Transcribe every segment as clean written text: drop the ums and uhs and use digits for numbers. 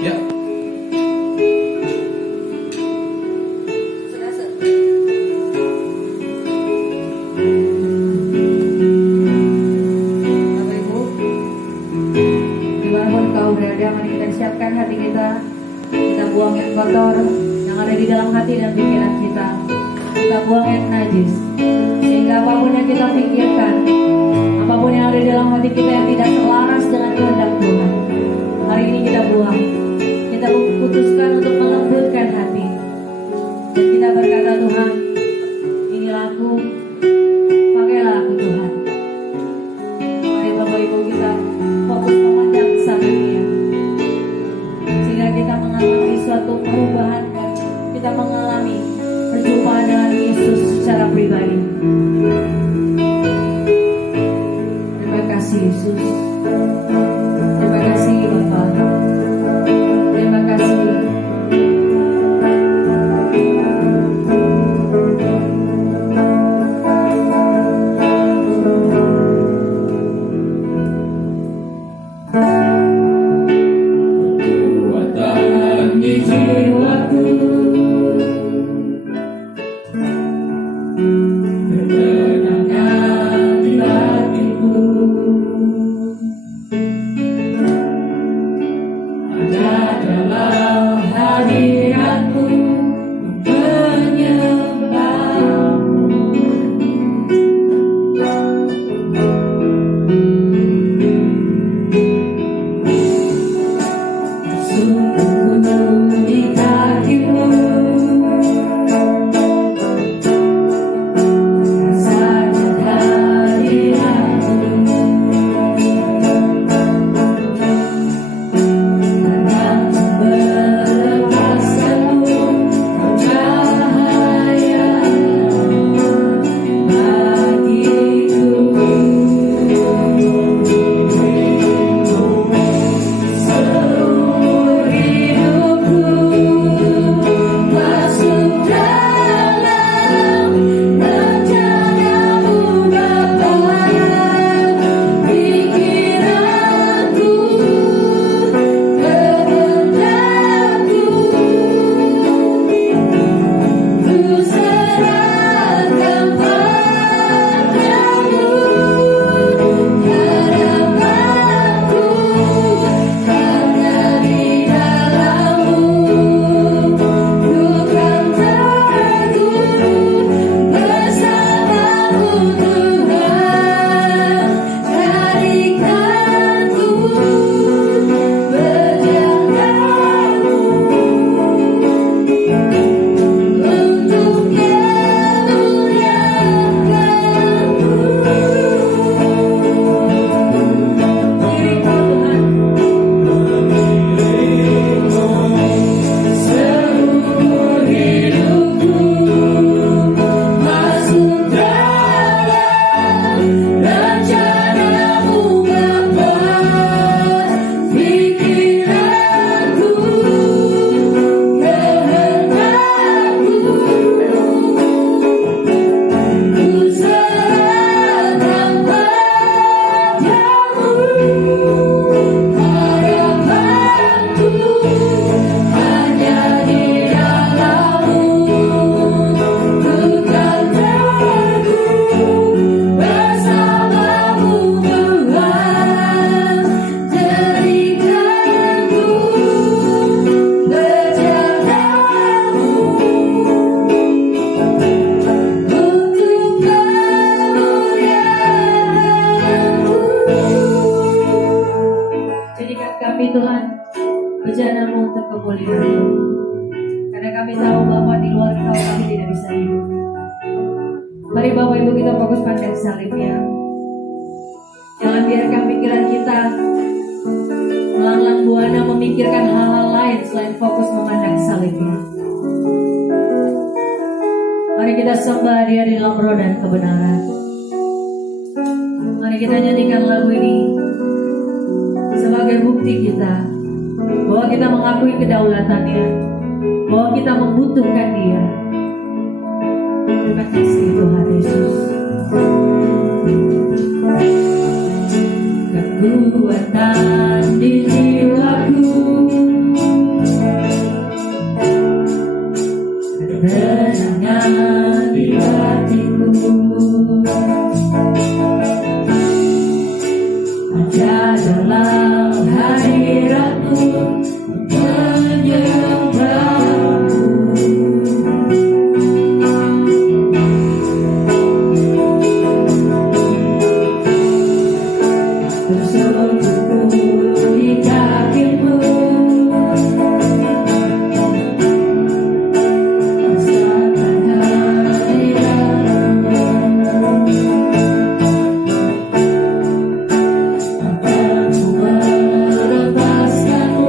Ya. Bapak Ibu, dimanapun kau berada, mari kita siapkan hati kita. Kita buang yang kotor yang ada di dalam hati dan pikiran kita. Kita buang yang najis, sehingga apapun yang kita pikirkan, apapun yang ada di dalam hati kita yang tidak selaras dengan kehendak Tuhan, hari ini kita buang. Kita memutuskan untuk melembutkan hati, dan kita berkata, Tuhan, inilah aku, pakailah aku Tuhan. Mari Bapak Ibu kita fokus memandang Sang Dia, sehingga kita mengalami suatu perubahan dan kita mengalami perjumpaan dengan Yesus secara pribadi. Terima kasih Yesus. Terima kasih Bapa. Terima kasih. Kekuatan di jiwaku, ketenangan di hatiku, ada dalam hadiratmu menyembahmu. Sungguh di kakimu, rasanya hadiratmu, takkan melepaskanmu, kau cahaya bagiku. Seumur hidupku masuk dalam rencanamu Bapa, pikiranku, kehendakku, ku serahkan padamu, harapanku hanya di dalammu, ku kan teguh bersamamu Tuhan, jadikanku berjalanmu untuk kemuliaan-Mu. Seumur hidupku masuk dalam rencanamu Bapa, pikiranku, kehendakku, ku serahkan padamu, harapanku hanya di dalammu, ku kan teguh bersamamu Tuhan, jadikanku berjalanmu untuk kemuliaan-Mu. Jadikan kami Tuhan berjalanmu untuk kemuliaan-Mu, karena kami tahu bahwa di luar Kau kami tidak bisa hidup. Mari Bapak Ibu kita fokus pandang salibnya. Jangan biarkan pikiran kita melanglang buana memikirkan hal-hal lain selain fokus memandang salibnya. Mari kita sembah Dia di dalam roh dan kebenaran. Mari kita nyanyikan lagu ini sebagai bukti kita bahwa kita mengakui kedaulatannya, bahwa kita membutuhkan Dia. Terima kasih Tuhan Yesus. Kekuatan di jiwaku, dalam hadirat-Mu, menyembah-Mu. Bersekutu di kaki-Mu, rasakan hadirat-Mu. Aku melepaskan-Mu,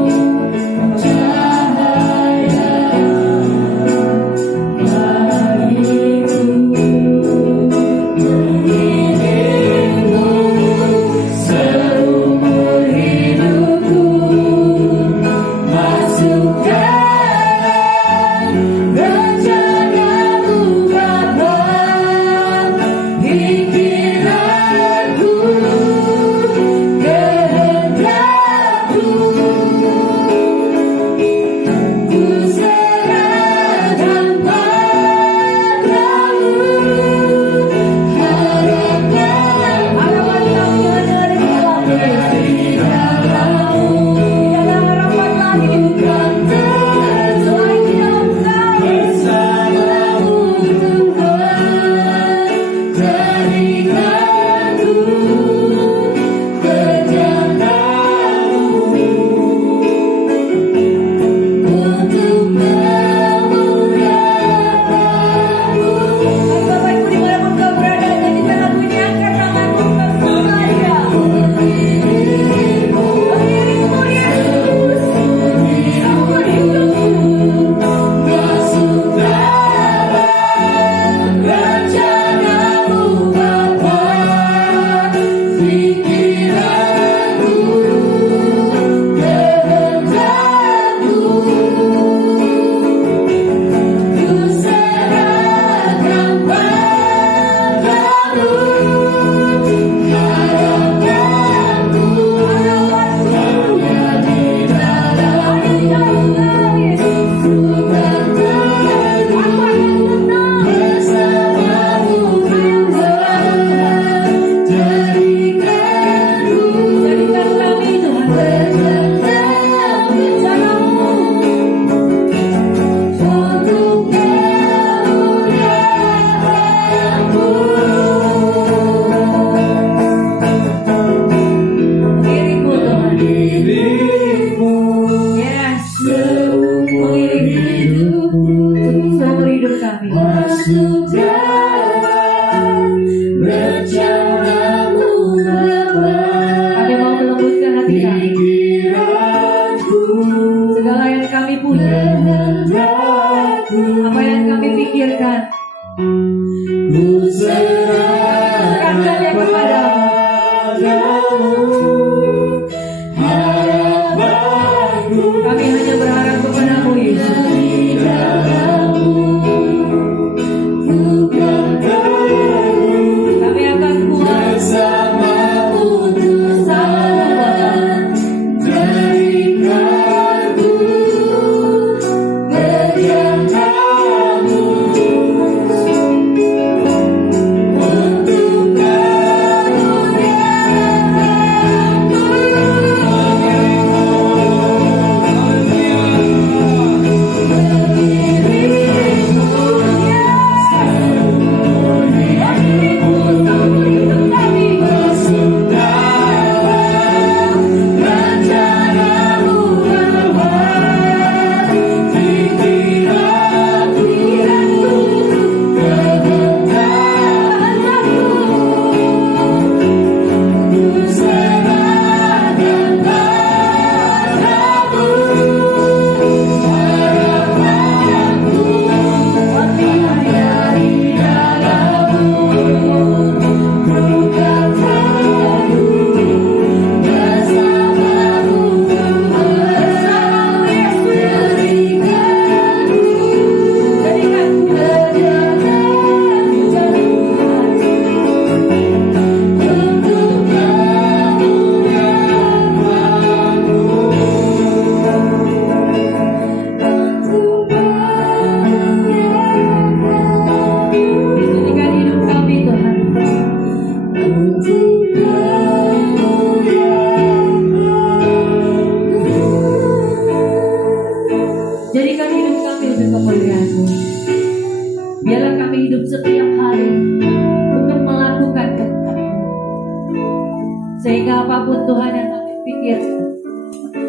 pikirkan,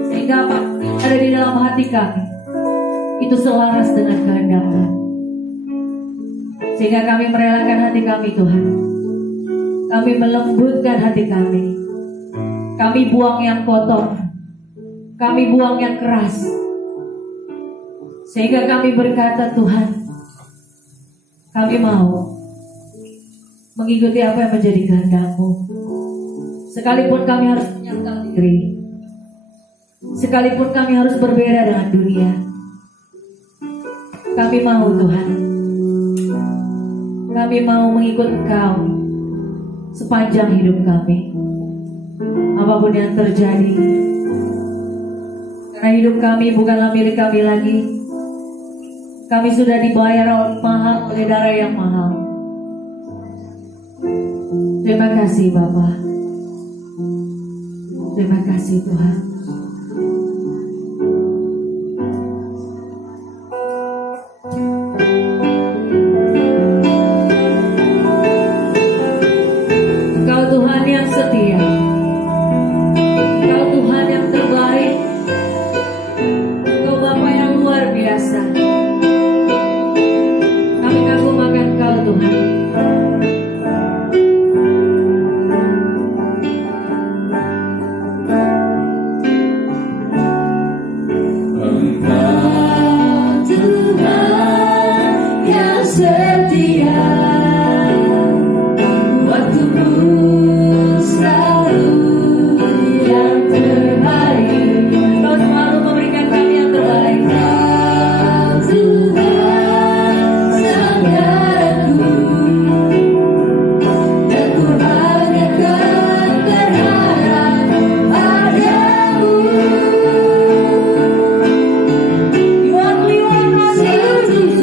sehingga apa yang ada di dalam hati kami itu selaras dengan kehendak-Mu. Sehingga kami merelakan hati kami, Tuhan. Kami melembutkan hati kami. Kami buang yang kotor. Kami buang yang keras. Sehingga kami berkata, Tuhan, kami mau mengikuti apa yang menjadi kehendak-Mu. Sekalipun kami harus menyangkal diri, sekalipun kami harus berbeda dengan dunia, kami mau, Tuhan. Kami mau mengikut Engkau sepanjang hidup kami, apapun yang terjadi. Karena hidup kami bukanlah milik kami lagi. Kami sudah dibayar mahal oleh darah yang mahal. Terima kasih Bapa. Terima kasih Tuhan. Engkau Tuhan yang setia. Engkau Tuhan yang terbaik. Engkau Bapa yang luar biasa. Kami kagum-akan Engkau Tuhan. Setia, waktumu selalu yang terbaik. Kau selalu memberikan kami yang terbaik. Kau Tuhan sandaranku, dan ku hanya akan berharap padamu. You only want us to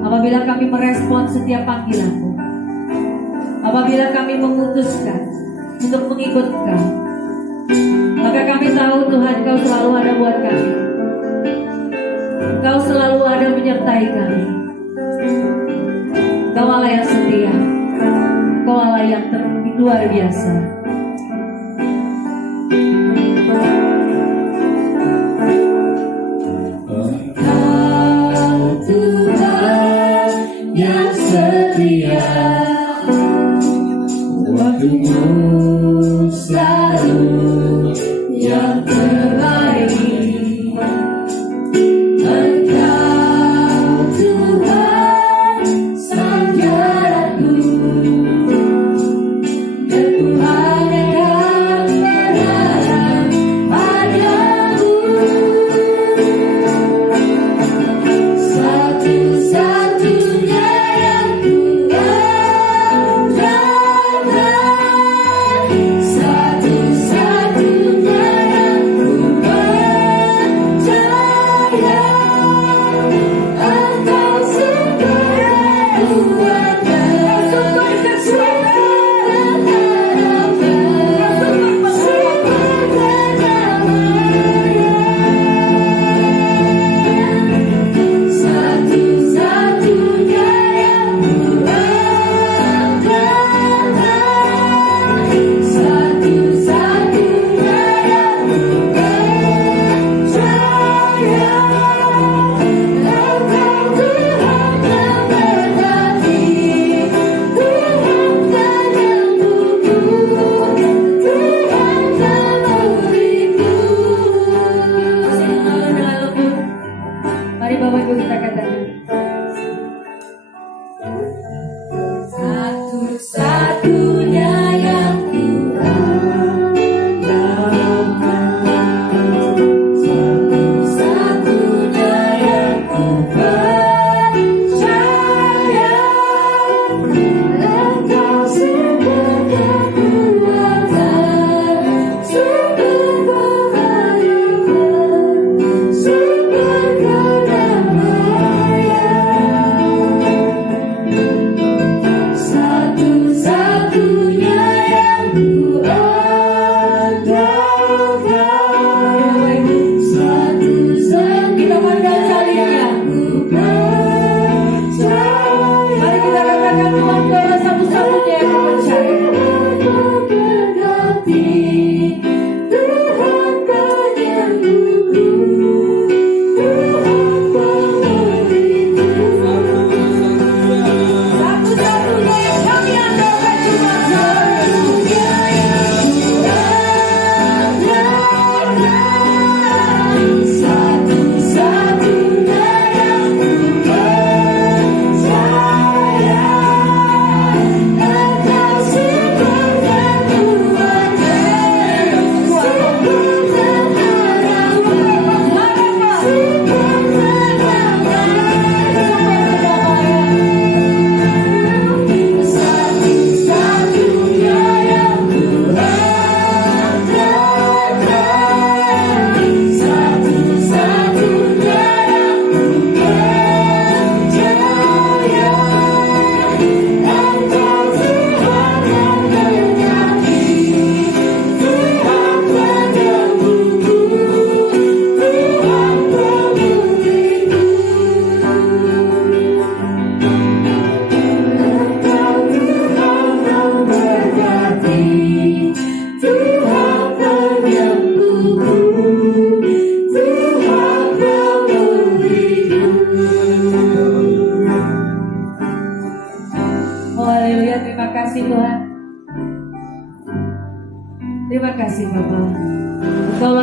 apabila kami merespon setiap panggilan-Mu, apabila kami memutuskan untuk mengikut Engkau, maka kami tahu Tuhan Engkau selalu ada buat kami. Engkau selalu ada menyertai kami. Engkau Allah yang setia. Engkau Allah yang luar biasa. Tuhan yang setia, waktumu selalu yang terbaik. Engkau Tuhan sandaranku, dan ku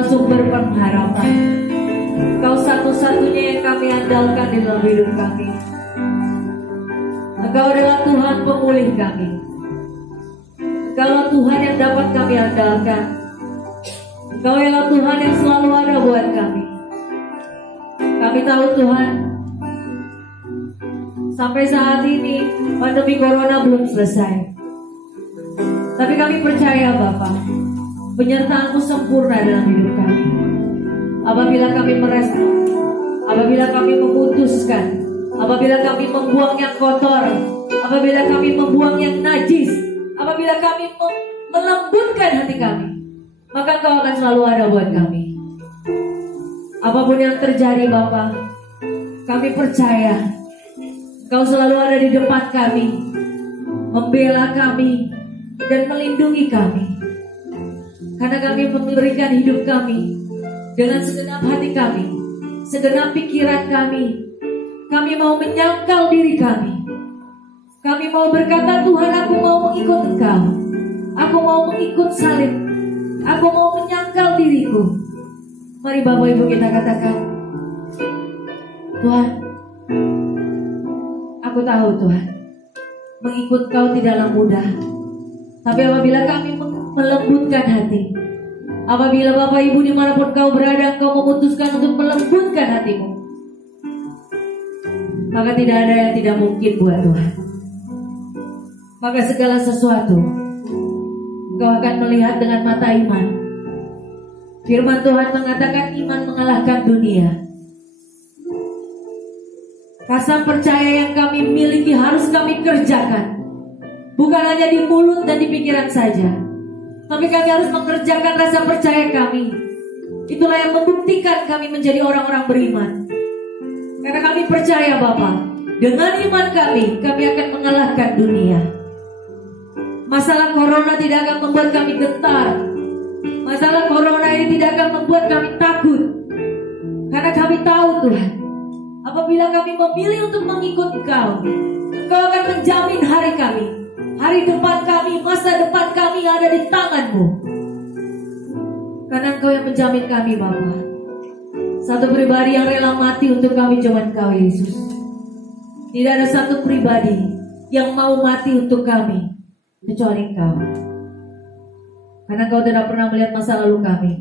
sumber pengharapan. Engkau satu-satunya yang kami andalkan di dalam hidup kami. Engkau adalah Tuhan pemulih kami. Engkau Tuhan yang dapat kami andalkan. Engkau adalah Tuhan yang selalu ada buat kami. Kami tahu Tuhan, sampai saat ini pandemi corona belum selesai. Tapi kami percaya Bapa, penyertaan-Mu sempurna dalam hidup kami. Apabila kami merespon, apabila kami memutuskan, apabila kami membuang yang kotor, apabila kami membuang yang najis, apabila kami melembutkan hati kami, maka Kau akan selalu ada buat kami. Apapun yang terjadi Bapa, kami percaya Kau selalu ada di depan kami, membela kami dan melindungi kami. Karena kami memberikan hidup kami dengan segenap hati kami, segenap pikiran kami. Kami mau menyangkal diri kami. Kami mau berkata, Tuhan, aku mau mengikut Engkau. Aku mau mengikut salib. Aku mau menyangkal diriku. Mari Bapak Ibu kita katakan, Tuhan, aku tahu Tuhan, mengikut Kau tidaklah mudah. Tapi apabila kami melembutkan hati, apabila Bapak Ibu dimanapun Kau berada, Kau memutuskan untuk melembutkan hatimu, maka tidak ada yang tidak mungkin buat Tuhan. Maka segala sesuatu Kau akan melihat dengan mata iman. Firman Tuhan mengatakan iman mengalahkan dunia. Rasa percaya yang kami miliki harus kami kerjakan. Bukan hanya di mulut dan di pikiran saja, tapi kami harus mengerjakan rasa percaya kami. Itulah yang membuktikan kami menjadi orang-orang beriman. Karena kami percaya Bapa, dengan iman kami akan mengalahkan dunia. Masalah corona tidak akan membuat kami gentar. Masalah corona ini tidak akan membuat kami takut. Karena kami tahu Tuhan, apabila kami memilih untuk mengikut Engkau, Engkau akan menjamin hari kami. Hari depan kami, masa depan kami ada di tangan-Mu. Karena Engkau yang menjamin kami Bapa. Satu pribadi yang rela mati untuk kami cuma Engkau Yesus. Tidak ada satu pribadi yang mau mati untuk kami kecuali Engkau. Karena Engkau tidak pernah melihat masa lalu kami.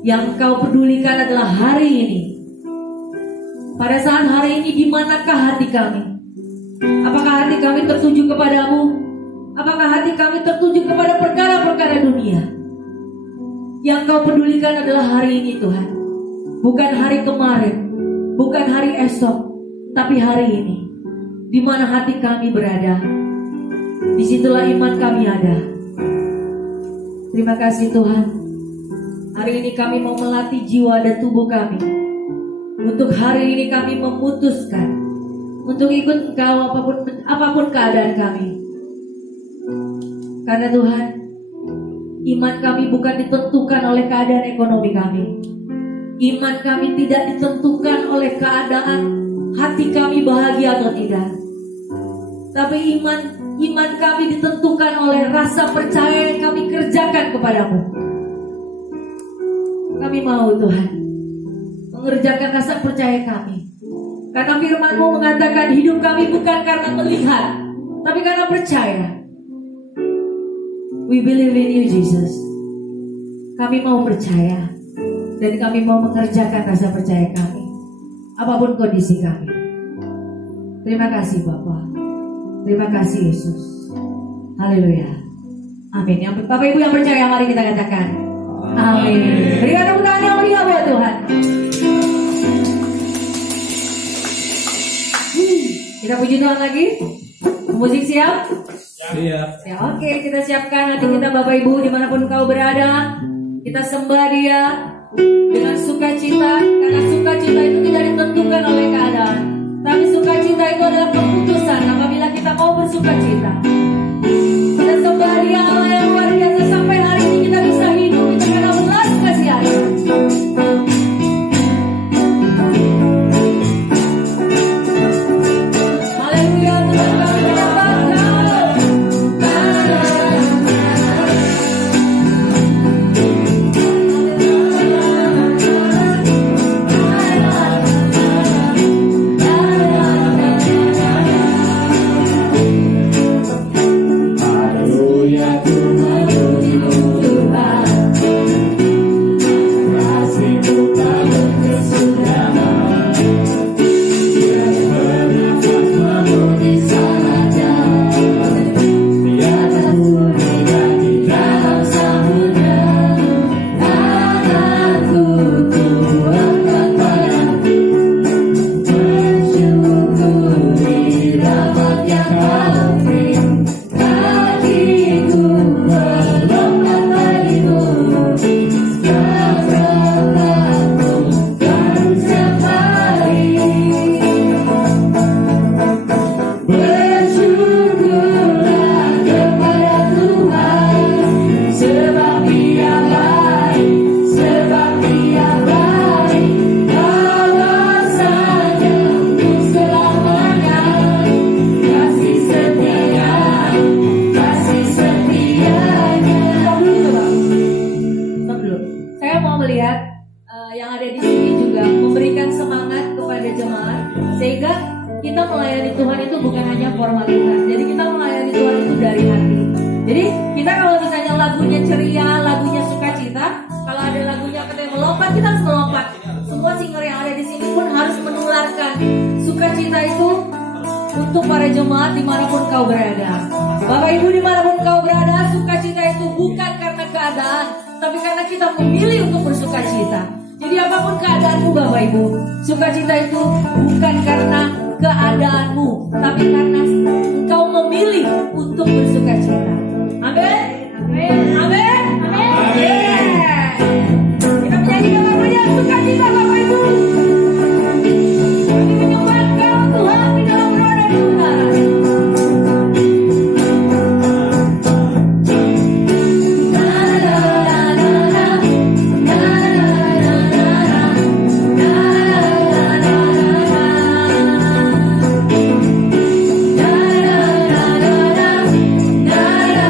Yang Engkau pedulikan adalah hari ini. Pada saat hari ini, di manakah hati kami? Apakah hati kami tertuju kepadamu? Apakah hati kami tertuju kepada perkara-perkara dunia? Yang Kau pedulikan adalah hari ini Tuhan. Bukan hari kemarin, bukan hari esok, tapi hari ini. Di mana hati kami berada, disitulah iman kami ada. Terima kasih Tuhan. Hari ini kami mau melatih jiwa dan tubuh kami. Untuk hari ini kami memutuskan untuk ikut Engkau apapun keadaan kami. Karena Tuhan, iman kami bukan ditentukan oleh keadaan ekonomi kami. Iman kami tidak ditentukan oleh keadaan hati kami bahagia atau tidak. Tapi iman kami ditentukan oleh rasa percaya yang kami kerjakan kepadamu. Kami mau Tuhan mengerjakan rasa percaya kami. Karena firman-Mu mengatakan hidup kami bukan karena melihat, tapi karena percaya. We believe in you Jesus. Kami mau percaya. Dan kami mau mengerjakan rasa percaya kami, apapun kondisi kami. Terima kasih Bapa. Terima kasih Yesus. Haleluya. Amin. Yang Bapak Ibu yang percaya, mari kita katakan amin. Berikan tepuk tangan yang meriah buat Tuhan. Kita puji Tuhan lagi. Musik siap? Siap. Ya, oke, kita siapkan hati kita Bapak Ibu dimanapun kau berada. Kita sembah Dia dengan sukacita, karena sukacita itu tidak ditentukan oleh keadaan, tapi sukacita itu adalah keputusan apabila kita mau bersukacita. Kita sembah Dia Allah yang luar biasa. Sampai hari ini kita bisa hidup itu karena belas kasihan-Nya. Haleluya, Tuhan kami menyembah. mau melihat yang ada di sini juga memberikan semangat kepada jemaat sehingga kita melayani Tuhan itu bukan hanya formalitas. Jadi kita melayani Tuhan itu dari hati. Jadi kita kalau misalnya lagunya ceria, lagunya sukacita, kalau ada lagunya katanya melompat, kita harus melompat. Semua singer yang ada di sini pun harus menularkan sukacita itu untuk para jemaat dimanapun kau berada. Bapak Ibu dimanapun kau berada, sukacita itu bukan karena keadaan, tapi karena kita memilih untuk bersukacita. Jadi apapun keadaanmu Bapak Ibu, sukacita itu bukan karena keadaanmu, tapi karena engkau memilih untuk bersukacita. Amin. Amin. Amin. Amin. Kita menyanyikan lagunya sukacita Bapak Ibu. Kami menyembah Engkau Tuhan di dalam roh dan kebenaran. Na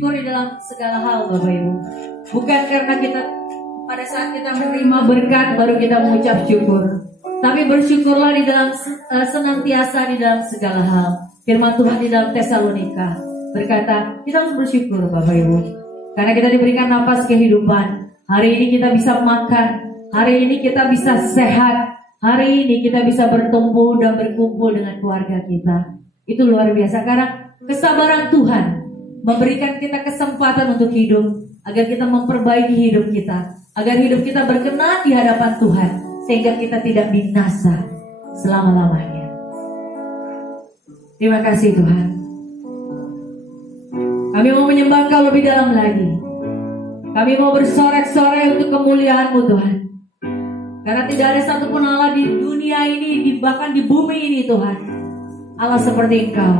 bersyukur di dalam segala hal, Bapak Ibu. Bukan karena kita pada saat kita menerima berkat baru kita mengucap syukur, tapi bersyukurlah di dalam senantiasa di dalam segala hal. Firman Tuhan di dalam Tesalonika berkata, kita harus bersyukur, Bapak Ibu, karena kita diberikan nafas kehidupan. Hari ini kita bisa makan, hari ini kita bisa sehat, hari ini kita bisa bertumbuh dan berkumpul dengan keluarga kita. Itu luar biasa, karena kesabaran Tuhan memberikan kita kesempatan untuk hidup, agar kita memperbaiki hidup kita, agar hidup kita berkenan di hadapan Tuhan, sehingga kita tidak binasa selama-lamanya. Terima kasih Tuhan. Kami mau menyembah Engkau lebih dalam lagi. Kami mau bersorak-sorai untuk kemuliaan-Mu Tuhan. Karena tidak ada satupun Allah di dunia ini, bahkan di bumi ini Tuhan, Allah seperti Engkau.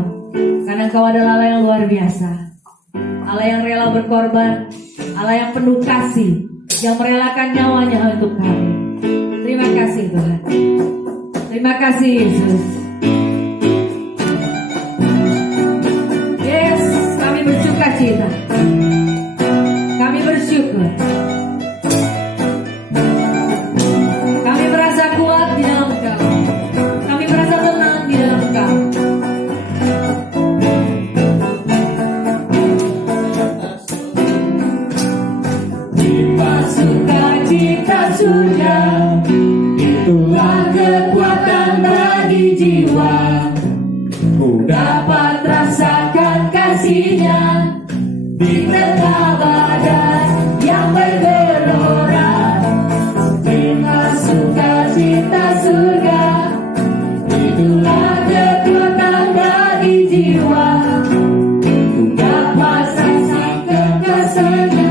Karena Engkau adalah Allah yang luar biasa, Allah yang rela berkorban, Allah yang penuh kasih, yang merelakan nyawanya untuk kami. Terima kasih Tuhan. Terima kasih Yesus. Yes, kami bersuka cita, kami bersyukur, kami merasa kuat di dalam Engkau, kami merasa tenang di dalam Engkau. Sukacita surga, itulah kekuatan bagi jiwa. Ku dapat rasakan kasih-Nya di tengah badai yang bergelora. Terima sukacita surga, itulah kekuatan bagi jiwa. Ku dapat rasakan kasih-Nya.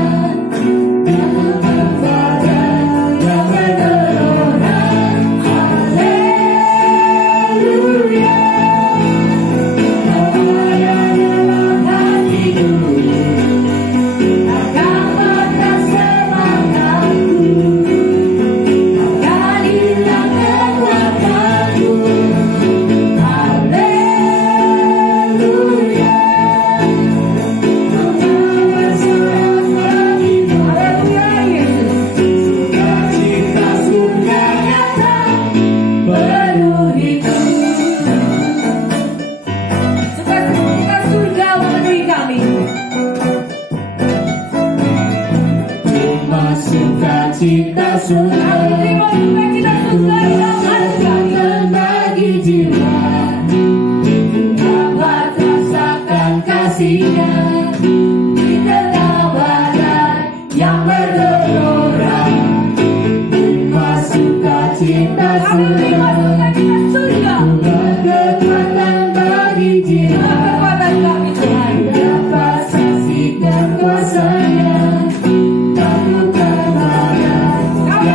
Cita surga, kekuatan bagi jiwa. Dapat rasakan kasih-Nya di tengah badai yang bergelora. Terima sukacita surga, kekuatan bagi jiwa. Dapat saksikan kuasa-Nya. Kami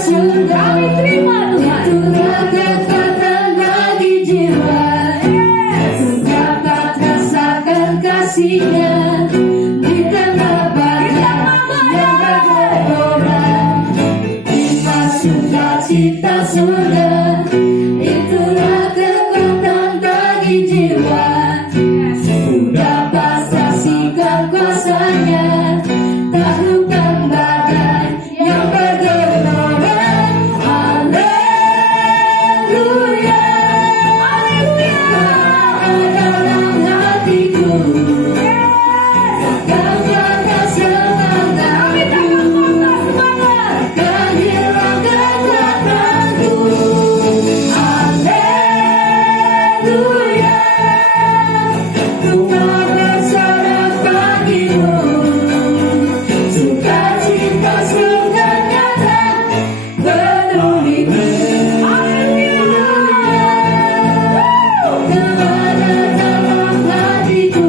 surga. Kami terima Tuhan. Itulah kekuatan bagi jiwa. Sudah tak rasakan kasihnya di tengah badai yang bergelora. Hikmat sukacita surga. Itulah kekuatan bagi jiwa. Sudah pasrah sikap kuasanya, taklukkan badai yang bergelora. Haleluya, haleluya. Dalam hatiku takkan patah semangatku, takkan hilang kekuatanku. Haleluya, Tuhan bersorak bagimu, sukacita surga nyata penuhiku. Kemana dalam hatiku,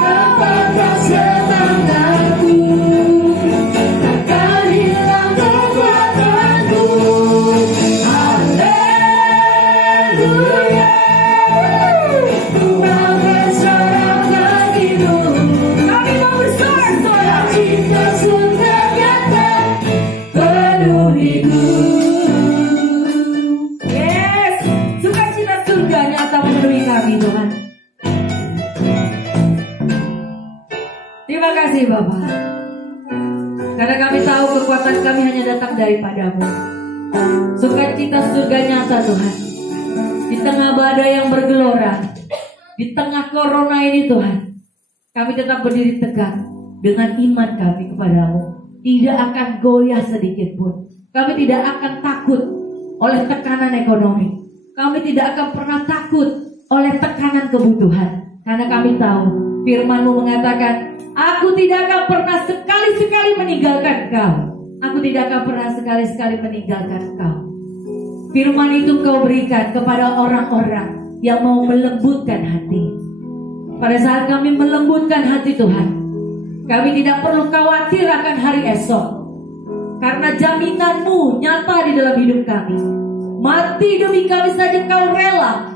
tak patah semangatku, takkan hilang kekuatanku. Haleluya, Tuhan bersorak bagimu, Kami mau bersorak-sorak. cinta surga nyata penuhiku. Yes, sukacita surga nyata memenuhi kami Tuhan. Terima kasih Bapak, karena kami tahu kekuatan kami hanya datang daripadamu. Sukacita surga nyata Tuhan, di tengah badai yang bergelora, di tengah corona ini Tuhan, kami tetap berdiri tegak dengan iman kami kepadamu. Tidak akan goyah sedikit pun. Kami tidak akan takut oleh tekanan ekonomi. Kami tidak akan pernah takut oleh tekanan kebutuhan. Karena kami tahu firman-Mu mengatakan, aku tidak akan pernah sekali-sekali meninggalkan Kau. Aku tidak akan pernah sekali-sekali meninggalkan Kau. Firman itu Kau berikan kepada orang-orang yang mau melembutkan hati. Pada saat kami melembutkan hati Tuhan, kami tidak perlu khawatir akan hari esok, karena jaminan-Mu nyata di dalam hidup kami. Mati demi kami saja Kau rela,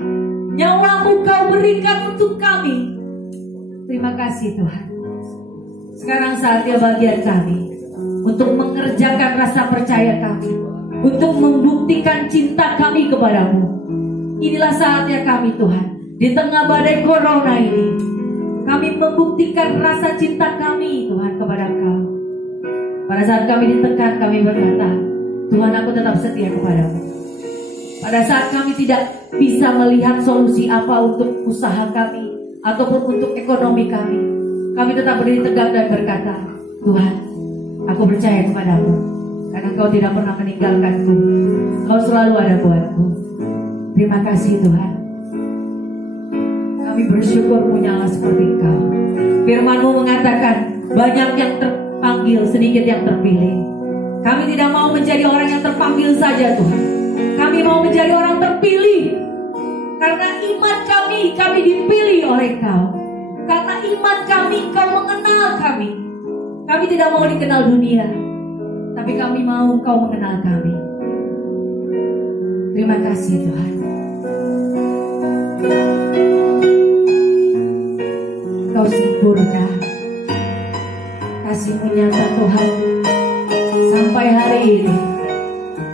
nyawa-Mu Kau berikan untuk kami. Terima kasih Tuhan. Sekarang saatnya bagian kami untuk mengerjakan rasa percaya kami, untuk membuktikan cinta kami kepadamu. Inilah saatnya kami Tuhan, di tengah badai corona ini, kami membuktikan rasa cinta kami Tuhan kepada Kau. Pada saat kami ditekan, kami berkata, Tuhan, aku tetap setia kepadamu. Pada saat kami tidak bisa melihat solusi apa untuk usaha kami ataupun untuk ekonomi kami tetap berdiri tegak dan berkata, Tuhan, aku percaya kepadamu, karena Kau tidak pernah meninggalkanku. Kau selalu ada buatku. Terima kasih Tuhan. Kami bersyukur punya Allah seperti Kau. Firman-Mu mengatakan, banyak yang terpanggil, sedikit yang terpilih. Kami tidak mau menjadi orang yang terpanggil saja Tuhan. Kami mau menjadi orang terpilih. Karena iman kami dipilih oleh Kau. Karena iman kami, Kau mengenal kami. Kami tidak mau dikenal dunia, tapi kami mau Kau mengenal kami. Terima kasih Tuhan. Kau sempurna, kasih-Mu nyata Tuhan. Sampai hari ini,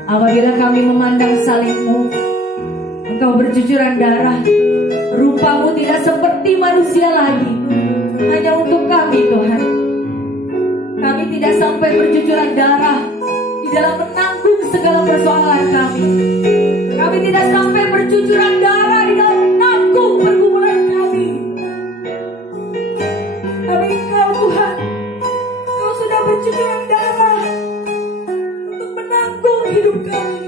apabila kami memandang salib-Mu, Engkau bercucuran darah. Rupa-Mu tidak seperti manusia lagi. Hanya untuk kami Tuhan, kami tidak sampai bercucuran darah di dalam menanggung segala persoalan kami. Kami tidak sampai bercucuran darah di dalam menanggung pergumulan kami. Tapi Engkau Tuhan, Kau sudah bercucuran darah untuk menanggung hidup kami.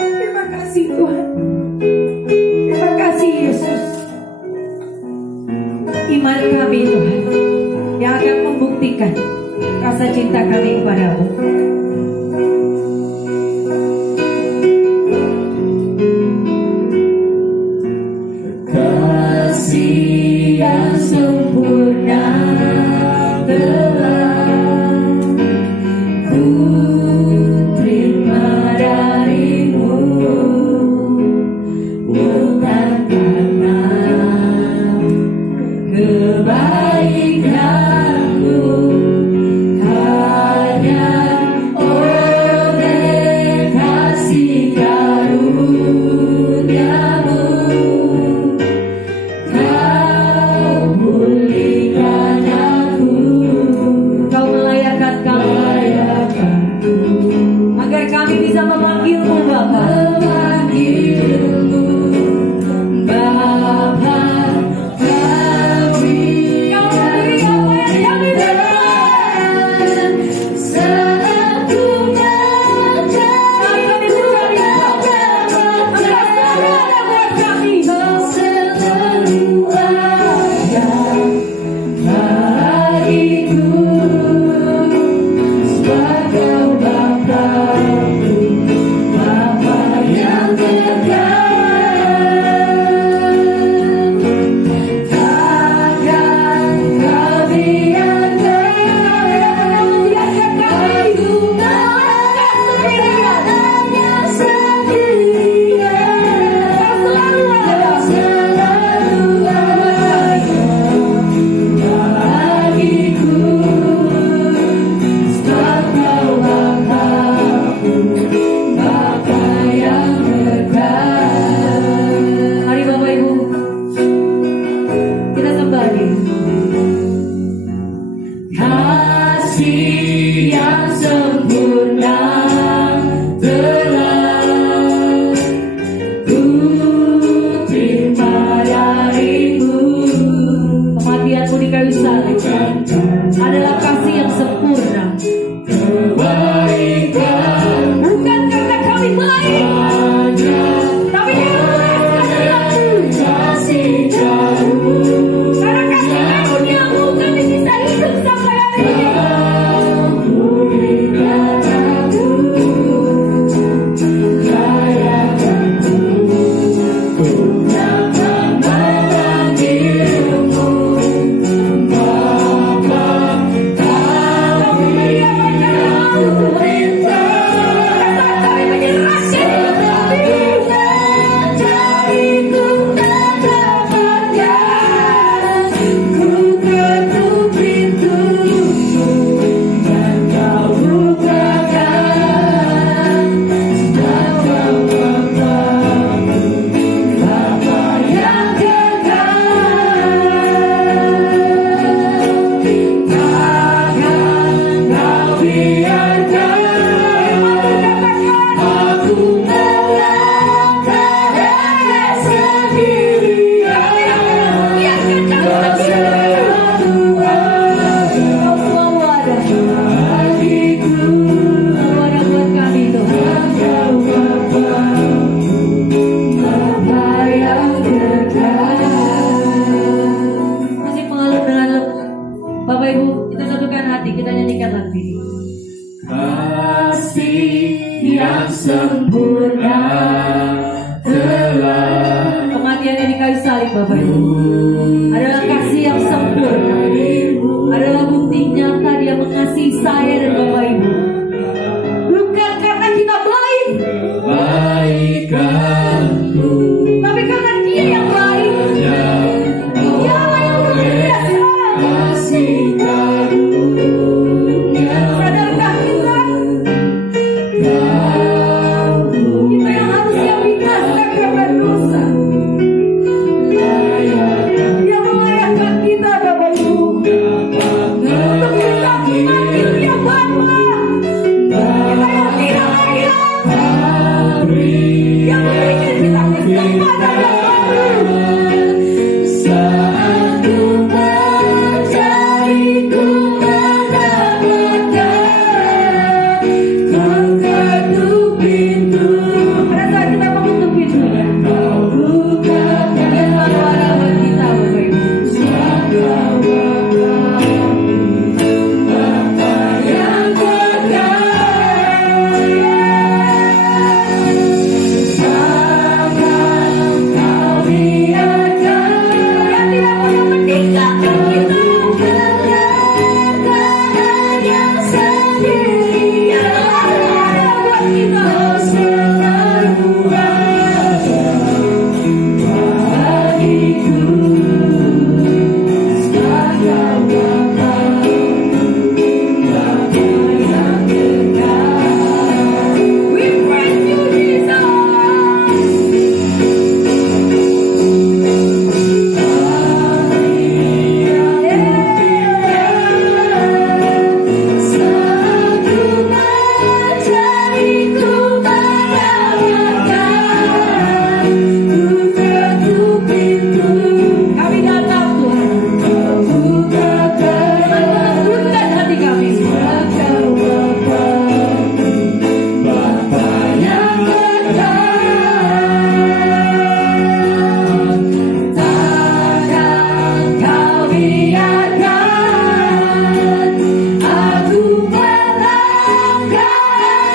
Terima kasih Tuhan. Terima kasih Yesus. Iman kami Tuhan yang akan membuktikan rasa cinta kami kepadamu. Kasih yang sempurna telah ku bisa memanggilmu Bapa.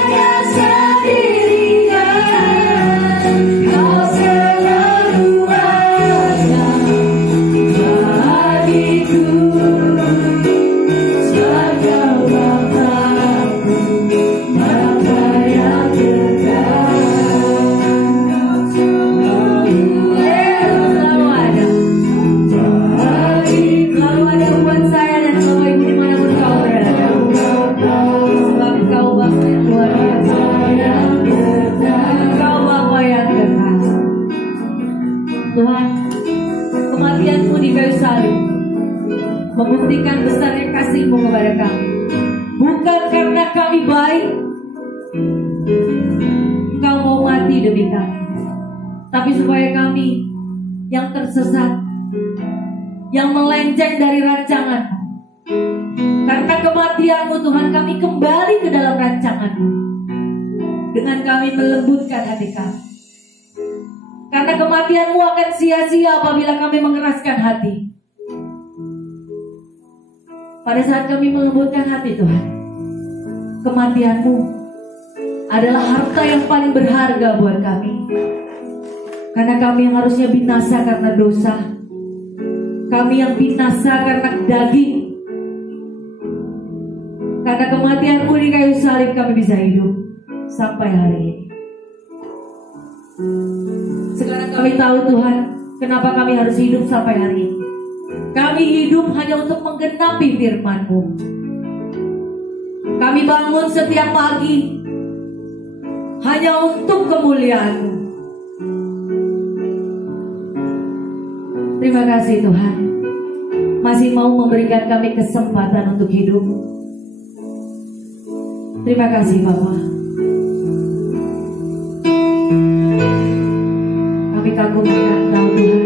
hanya sendirian, Kau selalu ada bagiku. Jaga Bapa, Bapa yang kekal. Selalu ada. Selalu ada buat saya dan Bapak Ibu dimanapun kau berada. Sebab Kau Bapa yang luar biasa. Kau Bapa yang kekal. Tuhan, kematian-Mu di kayu salib membuktikan besarnya kasih-Mu kepada kami. Bukan karena kami baik, Engkau mau mati demi kami, tapi supaya kami yang tersesat, yang melenceng dari rancangan, karena kematian-Mu Tuhan, kami kembali ke dalam rancangan-Mu dengan kami melembutkan hati kami. Karena kematian-Mu akan sia-sia apabila kami mengeraskan hati. Pada saat kami melembutkan hati Tuhan, kematian-Mu adalah harta yang paling berharga buat kami. Karena kami yang harusnya binasa karena dosa, kami yang binasa karena daging, karena kematian-Mu di kayu salib kami bisa hidup sampai hari ini. Sekarang kami tahu Tuhan, kenapa kami harus hidup sampai hari ini. Kami hidup hanya untuk menggenapi firman-Mu. Kami bangun setiap pagi hanya untuk kemuliaan-Mu. Terima kasih Tuhan, masih mau memberikan kami kesempatan untuk hidup. Terima kasih Bapa. Kami kagum akan Kau Tuhan.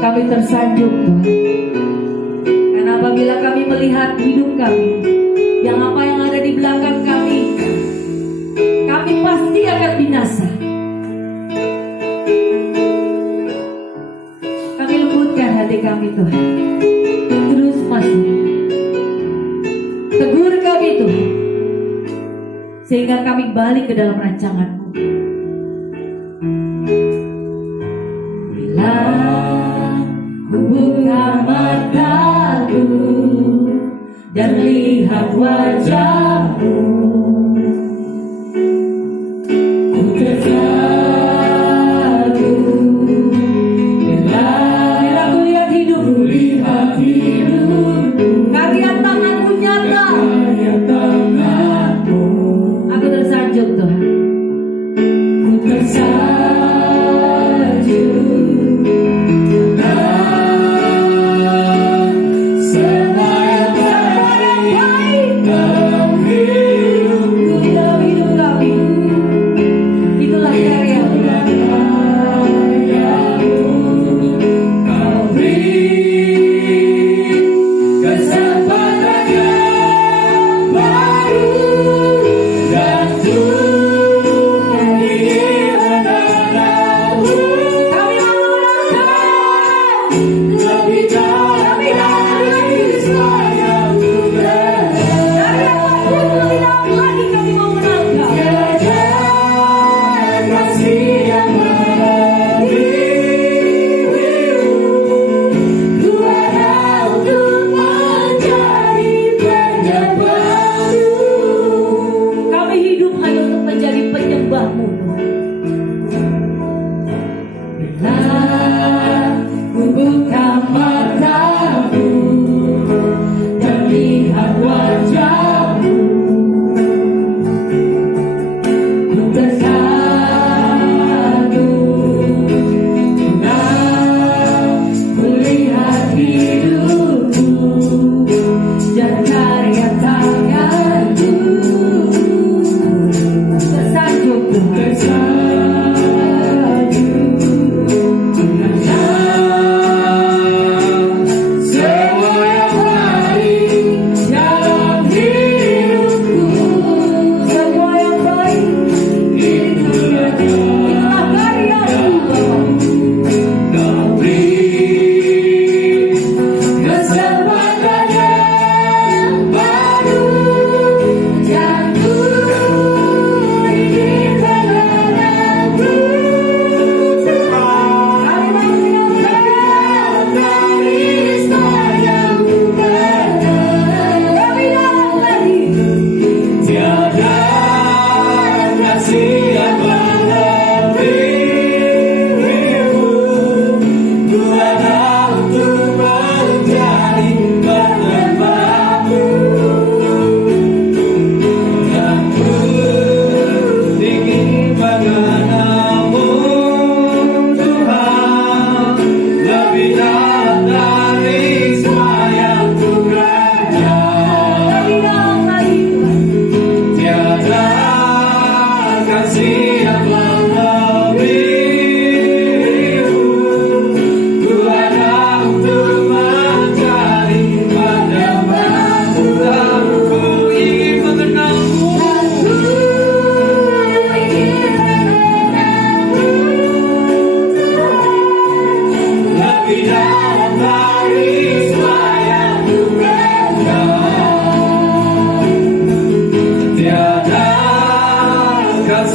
Kami tersanjung Tuhan, karena apabila kami melihat hidup kami, yang apa yang ada di belakang kami pasti akan binasa. Kami lembutkan hati kami Tuhan, terus masuk, tegur kami Tuhan, sehingga kami balik ke dalam rancangan-Mu. Bila ku buka mataku dan lihat wajah-Mu, ku terkagum. Bila ku lihat hidupku, karya tangan-Mu nyata, aku tersanjung Tuhan. Ku tersanjung. Semua yang baik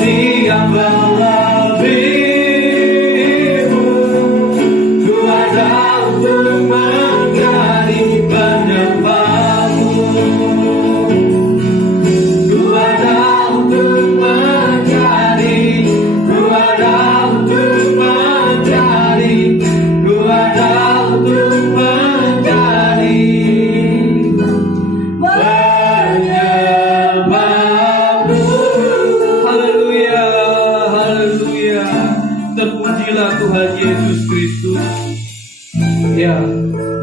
kasih yang melebihimu. Ku ada untuk menjadi penyembahmu. Ku ada untuk menjadi, ku ada untuk menjadi, ku ada untuk menjadi penyembahmu. Haleluya, haleluya. Terpujilah Tuhan Yesus Kristus. Ya,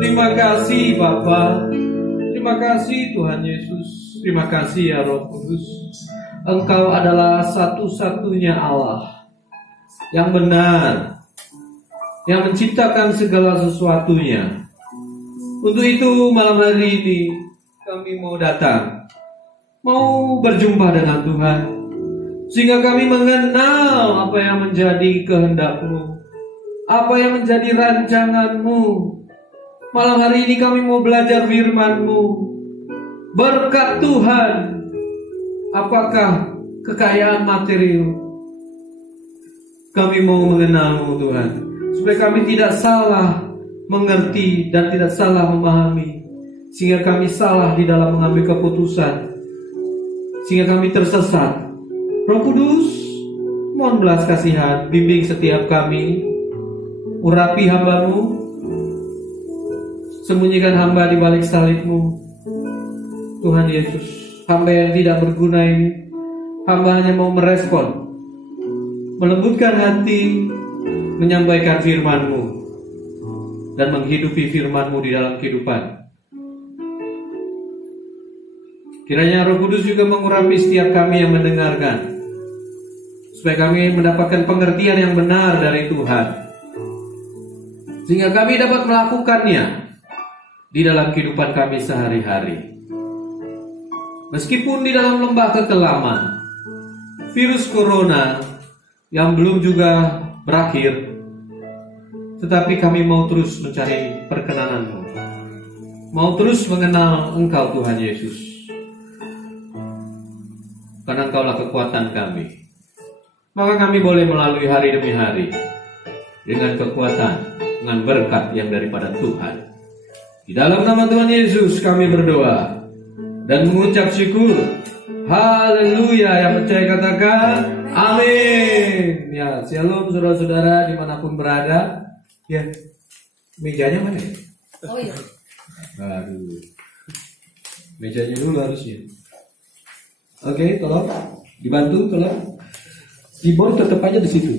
terima kasih Bapa. Terima kasih Tuhan Yesus. Terima kasih ya Roh Kudus. Engkau adalah satu-satunya Allah yang benar, yang menciptakan segala sesuatunya. Untuk itu malam hari ini kami mau datang, mau berjumpa dengan Tuhan, sehingga kami mengenal apa yang menjadi kehendak-Mu, apa yang menjadi rancangan-Mu. Malam hari ini kami mau belajar firman-Mu. Berkat Tuhan, apakah kekayaan material? Kami mau mengenal-Mu Tuhan, supaya kami tidak salah mengerti dan tidak salah memahami, sehingga kami salah di dalam mengambil keputusan, sehingga kami tersesat. Roh Kudus, mohon belas kasihan, bimbing setiap kami, urapi hamba-Mu, sembunyikan hamba di balik salib-Mu. Tuhan Yesus, hamba yang tidak berguna ini, hamba hanya mau merespon, melembutkan hati, menyampaikan firman-Mu, dan menghidupi firman-Mu di dalam kehidupan. Kiranya Roh Kudus juga mengurapi setiap kami yang mendengarkan, supaya kami mendapatkan pengertian yang benar dari Tuhan, sehingga kami dapat melakukannya di dalam kehidupan kami sehari-hari. Meskipun di dalam lembah kekelaman, virus corona yang belum juga berakhir, tetapi kami mau terus mencari perkenanan-Mu, mau terus mengenal Engkau Tuhan Yesus, karena Engkaulah kekuatan kami. Maka kami boleh melalui hari demi hari dengan kekuatan, dengan berkat yang daripada Tuhan. Di dalam nama Tuhan Yesus kami berdoa dan mengucap syukur. Haleluya. Yang percaya katakan amin. Ya, shalom saudara-saudara dimanapun berada. Ya, mejanya mana ya? Oh iya. Aduh, mejanya dulu harusnya. Oke, tolong dibantu, tolong. Keyboard tetap aja di situ.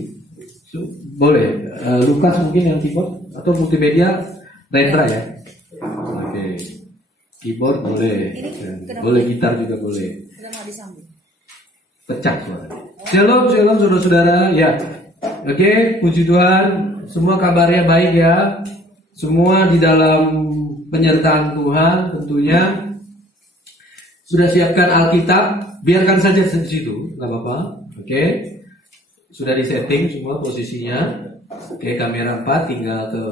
Boleh. Lukas mungkin yang keyboard atau multimedia Rendra ya. Oke. Keyboard boleh. Boleh gitar juga boleh. Pecah suara. Shalom, shalom saudara-saudara. Ya. Oke, puji Tuhan. Semua kabarnya baik ya. Semua di dalam penyertaan Tuhan tentunya. Sudah siapkan Alkitab, biarkan saja di situ, nggak apa-apa. Oke. Sudah disetting semua posisinya. Oke, kamera 4 tinggal ke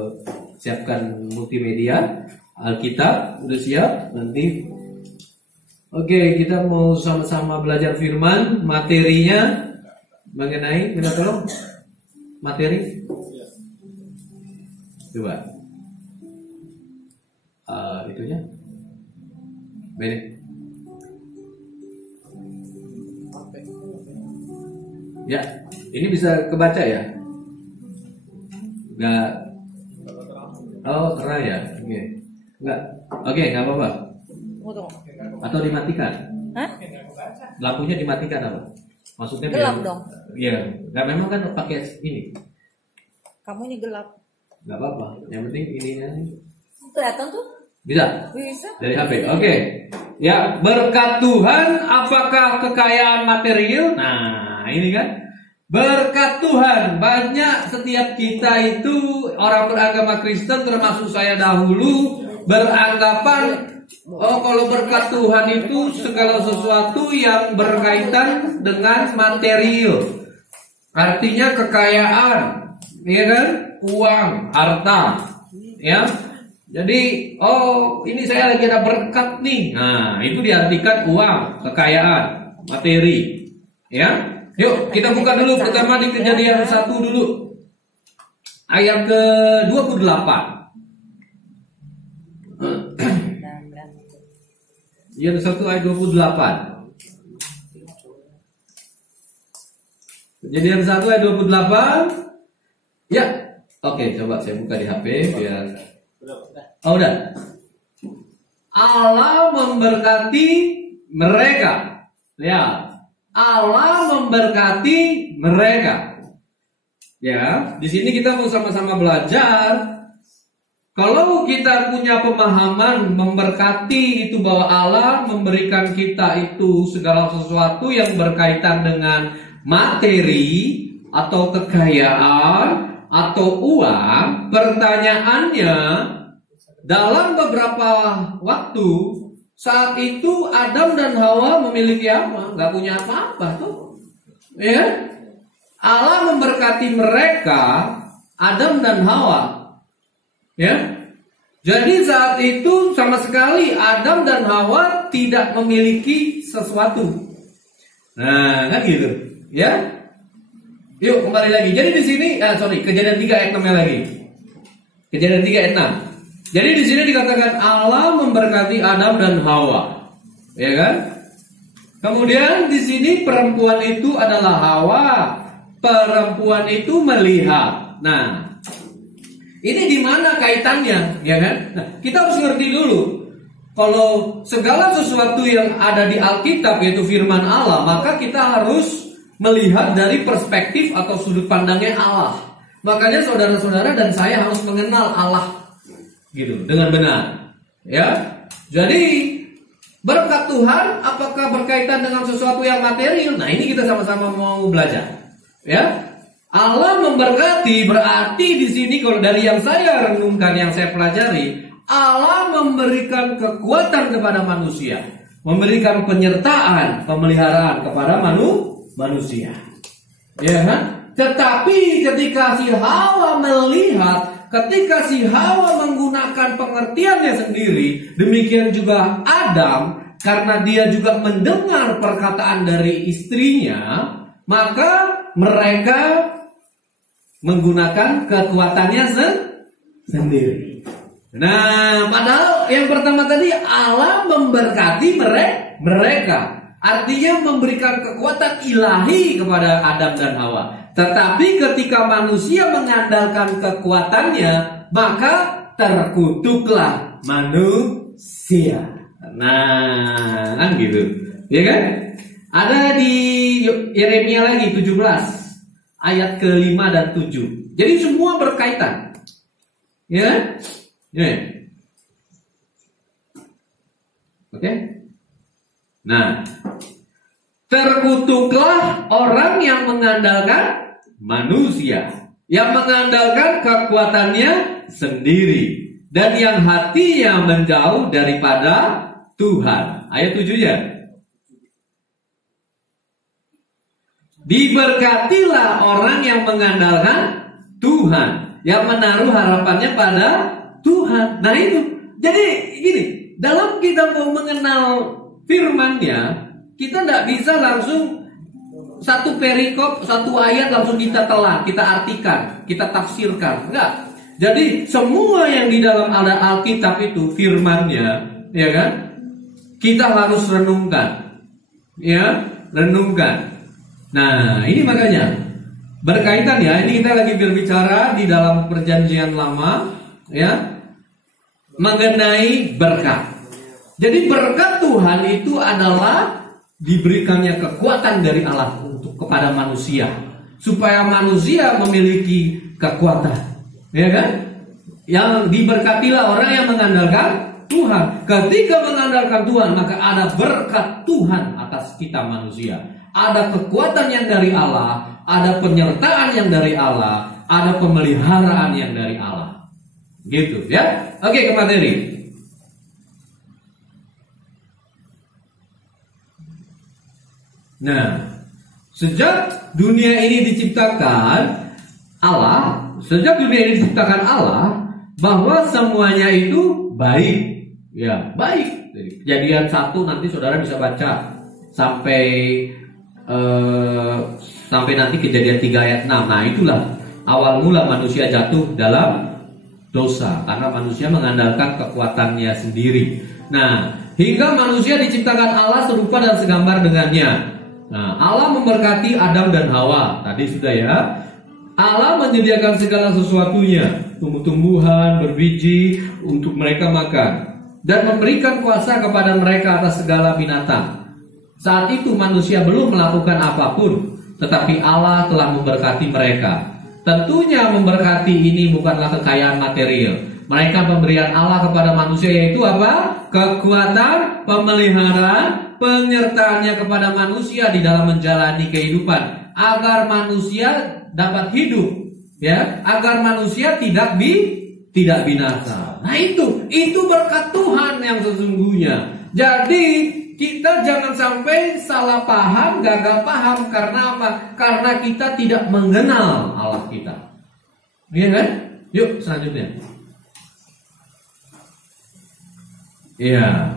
siapkan multimedia. Alkitab udah siap nanti. Oke, kita mau sama-sama belajar firman. Materinya mengenai, minta tolong materi. Coba itunya bene. Ya, ini bisa kebaca ya? Enggak. Oh, terang ya? Oke. Enggak. Oke, enggak apa-apa. Atau dimatikan? Hah? Lampunya dimatikan apa? Maksudnya Gelap dong. Iya, enggak, memang kan pakai ini. Kamu ini gelap. Enggak apa-apa. Yang penting ininya nih. Kelihatan tuh? Bisa? Bisa. Dari HP. Oke. Ya, berkat Tuhan apakah kekayaan material? Nah, ini kan berkat Tuhan. Banyak setiap kita itu orang beragama Kristen, termasuk saya dahulu, beranggapan kalau berkat Tuhan itu segala sesuatu yang berkaitan dengan material. Artinya kekayaan, ya kan? Uang, harta, ya. Jadi, ini saya lagi ada berkat nih. Nah, itu diartikan uang, kekayaan, materi, ya. Yuk kita buka dulu pertama di Kejadian 1 dulu. Ayat ke-28. Kejadian 1 ayat 28. Kejadian 1 ayat 28. Ya. Oke, coba saya buka di HP biar. Oh, udah. Allah memberkati mereka. Ya. Allah memberkati mereka. Ya, di sini kita mau sama-sama belajar. Kalau kita punya pemahaman memberkati itu bahwa Allah memberikan kita itu segala sesuatu yang berkaitan dengan materi atau kekayaan atau uang, pertanyaannya dalam beberapa waktu saat itu Adam dan Hawa memiliki apa? Gak punya apa-apa tuh, ya. Allah memberkati mereka, Adam dan Hawa, ya. Jadi saat itu sama sekali Adam dan Hawa tidak memiliki sesuatu. Nah, kan gitu, ya. Yuk kembali lagi. Jadi di sini, Kejadian 3 ayat 6 lagi. Kejadian 3 ayat 6. Jadi di sini dikatakan Allah memberkati Adam dan Hawa, ya kan? Kemudian di sini perempuan itu adalah Hawa. Perempuan itu melihat. Nah, ini di mana kaitannya, ya kan? Nah, kita harus ngerti dulu. Kalau segala sesuatu yang ada di Alkitab yaitu firman Allah, maka kita harus melihat dari perspektif atau sudut pandangnya Allah. Makanya saudara-saudara dan saya harus mengenal Allah gitu dengan benar. Ya. Jadi berkat Tuhan apakah berkaitan dengan sesuatu yang material? Nah, ini kita sama-sama mau belajar. Ya, Allah memberkati berarti di sini kalau dari yang saya renungkan, yang saya pelajari, Allah memberikan kekuatan kepada manusia, memberikan penyertaan, pemeliharaan kepada manusia. Ya kan? Tetapi ketika si Hawa melihat, ketika si Hawa menggunakan pengertiannya sendiri, demikian juga Adam, karena dia juga mendengar perkataan dari istrinya, maka mereka menggunakan kekuatannya sendiri. Nah, padahal yang pertama tadi Allah memberkati mereka. Artinya memberikan kekuatan ilahi kepada Adam dan Hawa. Tetapi ketika manusia mengandalkan kekuatannya, maka terkutuklah manusia. Nah, kan gitu. Ya kan? Ada di Yeremia lagi 17 ayat ke-5 dan 7. Jadi semua berkaitan. Ya? Ya. Oke? Nah, terkutuklah orang yang mengandalkan manusia, yang mengandalkan kekuatannya sendiri, dan yang hatinya menjauh daripada Tuhan. Ayat 7-nya. Diberkatilah orang yang mengandalkan Tuhan, yang menaruh harapannya pada Tuhan. Nah itu. Jadi gini, dalam kita mau mengenal firman-Nya, kita tidak bisa langsung satu perikop, satu ayat langsung kita telan, kita artikan, kita tafsirkan. Enggak. Jadi semua yang di dalam Alkitab itu firman-Nya, ya kan? Kita harus renungkan. Ya, renungkan. Nah, ini makanya berkaitan ya. Ini kita lagi berbicara di dalam Perjanjian Lama, ya, mengenai berkat. Jadi berkat Tuhan itu adalah diberikannya kekuatan dari Allah untuk kepada manusia, supaya manusia memiliki kekuatan, ya kan? Yang diberkatilah orang yang mengandalkan Tuhan. Ketika mengandalkan Tuhan, maka ada berkat Tuhan atas kita manusia. Ada kekuatan yang dari Allah, ada penyertaan yang dari Allah, ada pemeliharaan yang dari Allah. Gitu ya. Oke, ke materi. Nah, sejak dunia ini diciptakan Allah, bahwa semuanya itu baik. Ya, baik. Jadi Kejadian 1 nanti saudara bisa baca sampai sampai nanti Kejadian 3 ayat 6. Nah, itulah awal mula manusia jatuh dalam dosa karena manusia mengandalkan kekuatannya sendiri. Nah, hingga manusia diciptakan Allah serupa dan segambar dengannya. Nah, Allah memberkati Adam dan Hawa. Tadi sudah ya. Allah menyediakan segala sesuatunya, tumbuh-tumbuhan, berbiji untuk mereka makan, dan memberikan kuasa kepada mereka atas segala binatang. Saat itu manusia belum melakukan apapun, tetapi Allah telah memberkati mereka. Tentunya memberkati ini bukanlah kekayaan material. Mereka pemberian Allah kepada manusia yaitu apa? Kekuatan, pemeliharaan, penyertaannya kepada manusia di dalam menjalani kehidupan agar manusia dapat hidup, ya, agar manusia tidak binasa. Nah, itu berkat Tuhan yang sesungguhnya. Jadi kita jangan sampai salah paham, gagal paham. Karena apa? Karena kita tidak mengenal Allah kita. Iya kan? Yuk selanjutnya. Iya.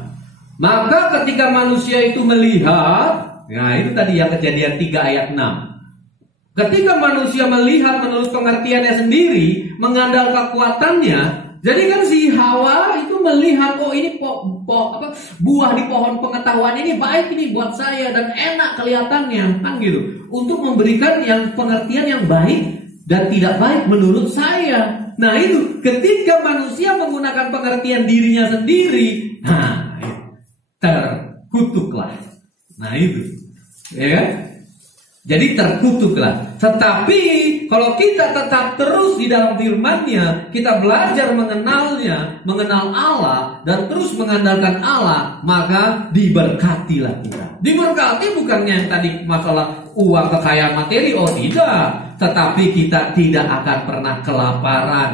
Maka ketika manusia itu melihat, nah itu tadi ya Kejadian 3 ayat 6. Ketika manusia melihat menurut pengertiannya sendiri, mengandalkan kekuatannya, jadi kan si Hawa itu melihat, oh ini buah di pohon pengetahuan ini baik ini buat saya dan enak kelihatannya, kan gitu. Untuk memberikan yang pengertian yang baik dan tidak baik menurut saya. Nah itu ketika manusia menggunakan pengertian dirinya sendiri, nah terkutuklah. Nah itu, ya kan? Jadi terkutuklah. Tetapi kalau kita tetap terus di dalam firman-Nya, kita belajar mengenalnya, mengenal Allah dan terus mengandalkan Allah, maka diberkatilah kita. Diberkati bukannya yang tadi masalah uang, kekayaan materi, oh tidak. Tetapi kita tidak akan pernah kelaparan.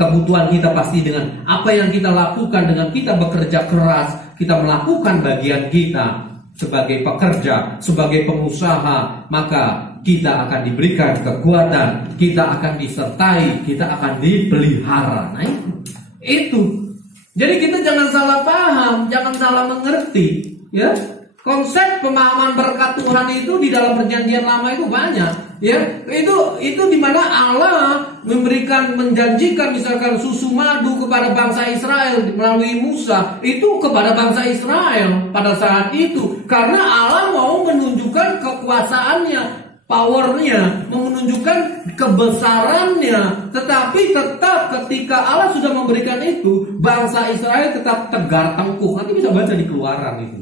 Kebutuhan kita pasti dengan apa yang kita lakukan, dengan kita bekerja keras, kita melakukan bagian kita sebagai pekerja, sebagai pengusaha, maka kita akan diberikan kekuatan, kita akan disertai, kita akan dipelihara. Nah itu. Jadi kita jangan salah paham, jangan salah mengerti, ya. Konsep pemahaman berkat Tuhan itu di dalam perjanjian lama itu banyak, ya. Itu di mana Allah menjanjikan misalkan susu madu kepada bangsa Israel melalui Musa, itu kepada bangsa Israel pada saat itu, karena Allah mau menunjukkan kekuasaannya, powernya, menunjukkan kebesarannya. Tetapi tetap ketika Allah sudah memberikan itu, bangsa Israel tetap tegar tengkuk. Nanti bisa baca di Keluaran itu.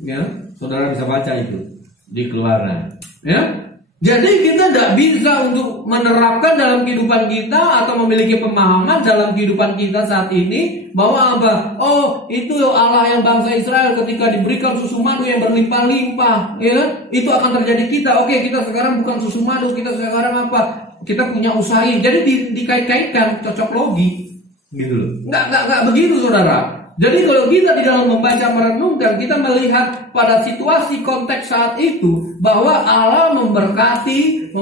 Ya, saudara bisa baca itu di Keluaran. Ya, jadi kita tidak bisa untuk menerapkan dalam kehidupan kita atau memiliki pemahaman dalam kehidupan kita saat ini bahwa apa? Oh, itu Allah yang bangsa Israel ketika diberikan susu madu yang berlimpah-limpah, ya, itu akan terjadi kita. Oke, kita sekarang bukan susu madu, kita sekarang apa? Kita punya usaha. Jadi dikait-kaitkan, cocok logi, gitu loh. Nggak begitu, saudara. Jadi kalau kita di dalam membaca merenungkan, kita melihat pada situasi konteks saat itu bahwa Allah memberkati,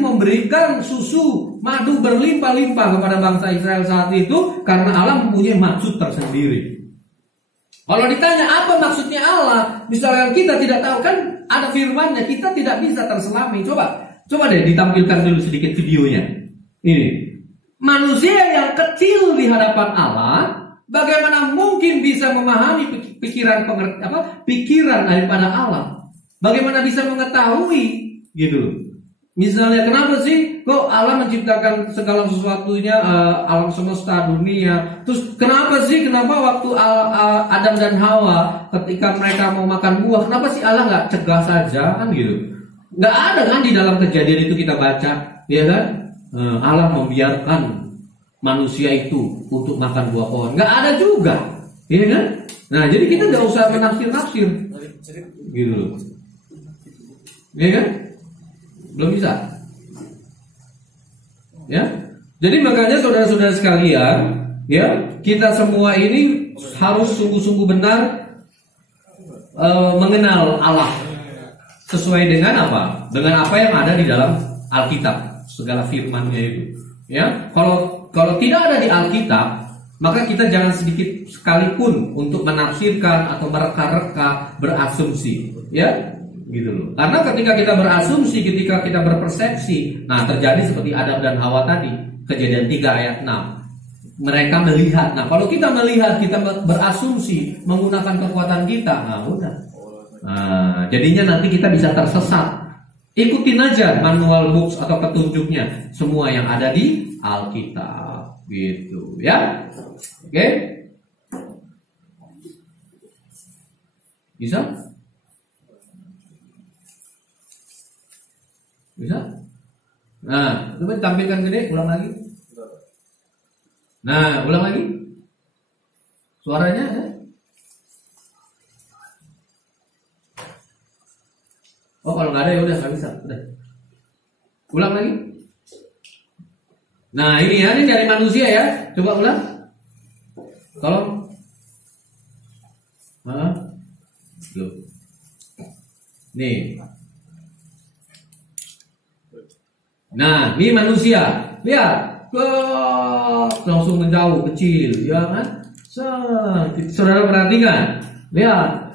memberikan susu madu berlimpah-limpah kepada bangsa Israel saat itu karena Allah mempunyai maksud tersendiri. Kalau ditanya apa maksudnya Allah, misalkan kita tidak tahu, kan ada firman-Nya, kita tidak bisa terselami. Coba deh ditampilkan dulu sedikit videonya. Ini manusia yang kecil di hadapan Allah, bagaimana mungkin bisa memahami pikiran daripada Allah? Bagaimana bisa mengetahui gitu? Misalnya kenapa sih kok Allah menciptakan segala sesuatunya, alam semesta, dunia? Terus kenapa waktu Adam dan Hawa ketika mereka mau makan buah, kenapa sih Allah nggak cegah saja, kan gitu? Nggak ada kan di dalam Kejadian itu kita baca, ya kan? Allah membiarkan manusia itu untuk makan buah pohon, nggak ada juga, ya kan? Nah, jadi kita nggak usah menafsir-nafsir, gitu, ya kan? Belum bisa, ya. Jadi makanya saudara-saudara sekalian, ya, kita semua ini harus sungguh-sungguh benar mengenal Allah sesuai dengan apa? Dengan apa yang ada di dalam Alkitab, segala firman-Nya itu, ya. Kalau tidak ada di Alkitab, maka kita jangan sedikit sekalipun untuk menafsirkan atau mereka-reka, berasumsi, ya, gitu loh. Karena ketika kita berasumsi, ketika kita berpersepsi, nah terjadi seperti Adam dan Hawa tadi, Kejadian 3 ayat 6. Mereka melihat. Nah, kalau kita melihat, kita berasumsi menggunakan kekuatan kita, nah udah. Nah, jadinya nanti kita bisa tersesat. Ikutin aja manual books atau petunjuknya, semua yang ada di Alkitab, gitu ya. Oke? Bisa? Bisa? Nah, coba tampilkan gede, ulang lagi. Nah, ulang lagi. Suaranya ya? Oh, kalau nggak ada ya udah nggak bisa, udah. Ulang lagi. Nah, ini ya, ini dari manusia ya. Coba ulang. Tolong. Loh. Nih. Nah, ini manusia. Lihat. Langsung menjauh, kecil, ya kan? Saudara perhatikan. Lihat.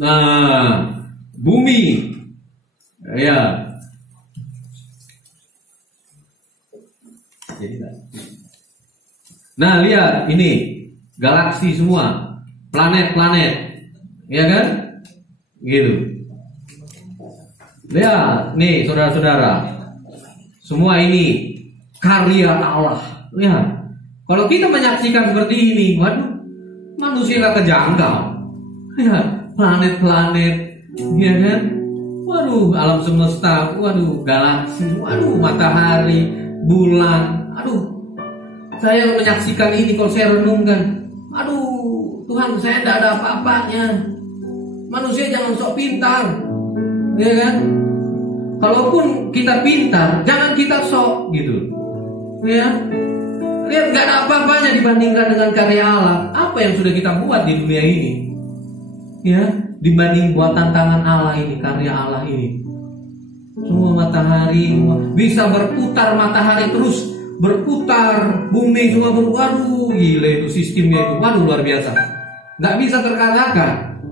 Nah, bumi. Ya. Nah, lihat ini galaksi semua, planet-planet, ya kan? Gitu. Lihat, nih saudara-saudara, semua ini karya Allah. Lihat, kalau kita menyaksikan seperti ini, waduh, manusia nggak kejangkau. Lihat, planet-planet, ya kan? Waduh, alam semesta, waduh, galaksi, waduh, matahari, bulan, aduh. Saya menyaksikan ini kalau saya renungkan, aduh, Tuhan, saya tidak ada apa-apanya. Manusia jangan sok pintar, ya kan? Kalaupun kita pintar, jangan kita sok, gitu, ya. Lihat, gak ada apa-apanya dibandingkan dengan karya Allah. Apa yang sudah kita buat di dunia ini, ya? Dibanding buatan tangan Allah ini, karya Allah ini. Semua matahari bisa berputar, matahari terus berputar, bumi semua berputar. Waduh, gila itu sistemnya itu, waduh luar biasa. Nggak bisa terkatakan,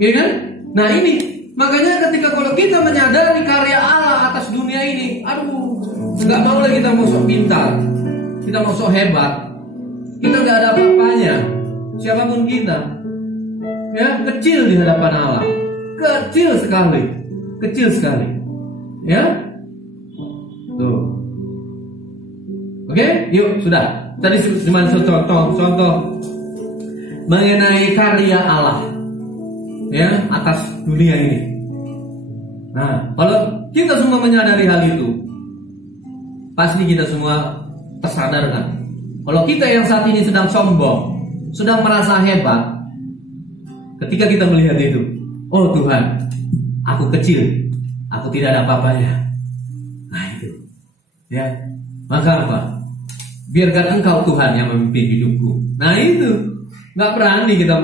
ya kan? Nah ini, makanya ketika kalau kita menyadari karya Allah atas dunia ini, aduh, nggak mau lagi kita mau sok pintar, kita mau sok hebat, kita nggak ada apa-apanya, siapapun kita. Ya, kecil di hadapan Allah, kecil sekali, ya. Tuh, oke, yuk sudah. Tadi cuma contoh mengenai karya Allah, ya, atas dunia ini. Nah, kalau kita semua menyadari hal itu, pasti kita semua tersadarkan. Kalau kita yang saat ini sedang sombong, sedang merasa hebat. Ketika kita melihat itu, oh Tuhan, aku kecil, aku tidak ada apa-apanya. Nah itu, ya. Maka apa? Biarkan Engkau Tuhan yang memimpin hidupku. Nah itu, nggak berani kita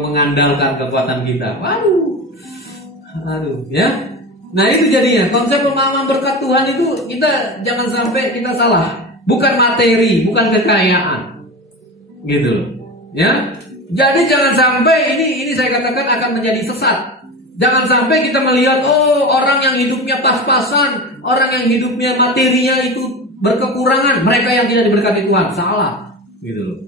mengandalkan kekuatan kita. Aduh, ya. Nah itu jadinya konsep pemahaman berkat Tuhan itu kita jangan sampai kita salah. Bukan materi, bukan kekayaan, gitu loh, ya. Jadi jangan sampai ini saya katakan akan menjadi sesat. Jangan sampai kita melihat oh orang yang hidupnya pas-pasan, orang yang hidupnya materinya itu berkekurangan, mereka yang tidak diberkati Tuhan. Salah, gitu loh.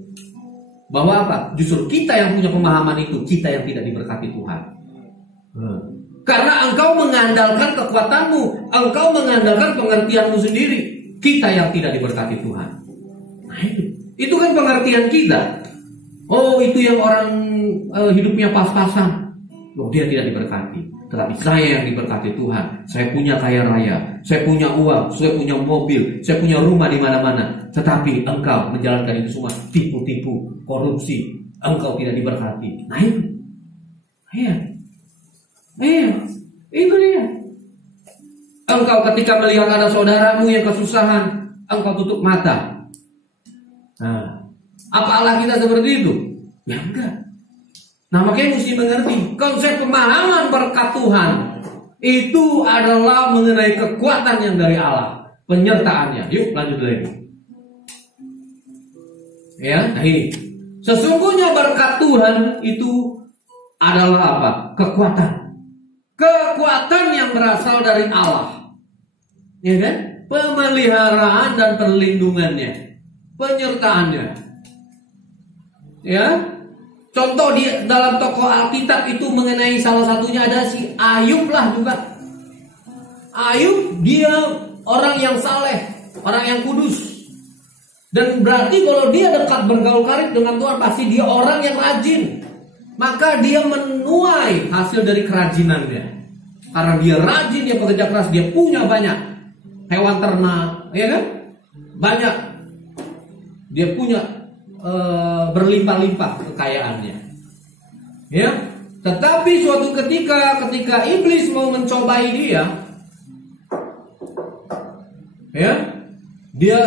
Bahwa apa? Justru kita yang punya pemahaman itu, kita yang tidak diberkati Tuhan. Karena engkau mengandalkan kekuatanmu, engkau mengandalkan pengertianmu sendiri. Kita yang tidak diberkati Tuhan. Nah itu kan pengertian kita. Oh itu yang orang hidupnya pas-pasan, oh dia tidak diberkati. Tetapi saya yang diberkati Tuhan. Saya punya kaya raya, saya punya uang, saya punya mobil, saya punya rumah di mana-mana. Tetapi engkau menjalankan itu semua tipu-tipu, korupsi. Engkau tidak diberkati. Nah itu, itu dia. Engkau ketika melihat ada saudaramu yang kesusahan, engkau tutup mata. Nah, apa Allah kita seperti itu? Ya enggak. Nah makanya mesti mengerti konsep pemahaman berkat Tuhan itu adalah mengenai kekuatan yang dari Allah, penyertaannya. Yuk lanjut lagi. Ya, nah ini sesungguhnya berkat Tuhan itu adalah apa? Kekuatan kekuatan yang berasal dari Allah. Ya kan? Pemeliharaan dan perlindungannya, penyertaannya. Ya. Contoh di dalam tokoh Alkitab itu mengenai salah satunya ada si Ayub lah juga. Ayub dia orang yang saleh, orang yang kudus. Dan berarti kalau dia dekat bergaul karib dengan Tuhan, pasti dia orang yang rajin. Maka dia menuai hasil dari kerajinannya. Karena dia rajin, dia bekerja keras, dia punya banyak hewan ternak, ya kan? Banyak. Dia punya berlimpah-limpah kekayaannya. Ya. Tetapi suatu ketika iblis mau mencobai dia, ya, dia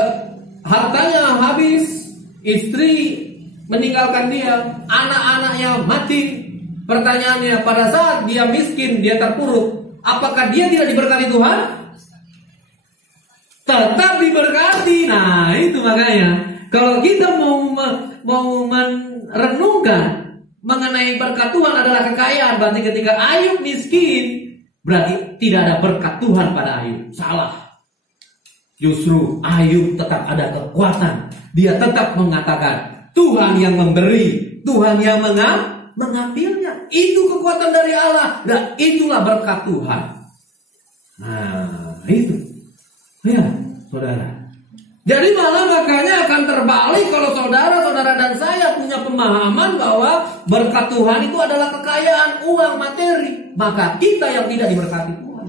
hartanya habis, istri meninggalkan dia, anak-anaknya mati. Pertanyaannya, pada saat dia miskin, dia terpuruk, apakah dia tidak diberkati Tuhan? Tetap diberkati. Nah, itu makanya kalau kita mau merenungkan mengenai berkat Tuhan adalah kekayaan, berarti ketika Ayub miskin, berarti tidak ada berkat Tuhan pada Ayub. Salah. Justru Ayub tetap ada kekuatan. Dia tetap mengatakan Tuhan yang memberi, Tuhan yang mengambilnya. Itu kekuatan dari Allah, dan itulah berkat Tuhan. Nah, itu. Ya, saudara. Jadi malah makanya akan terbalik kalau saudara-saudara dan saya punya pemahaman bahwa berkat Tuhan itu adalah kekayaan, uang, materi. Maka kita yang tidak diberkati Tuhan.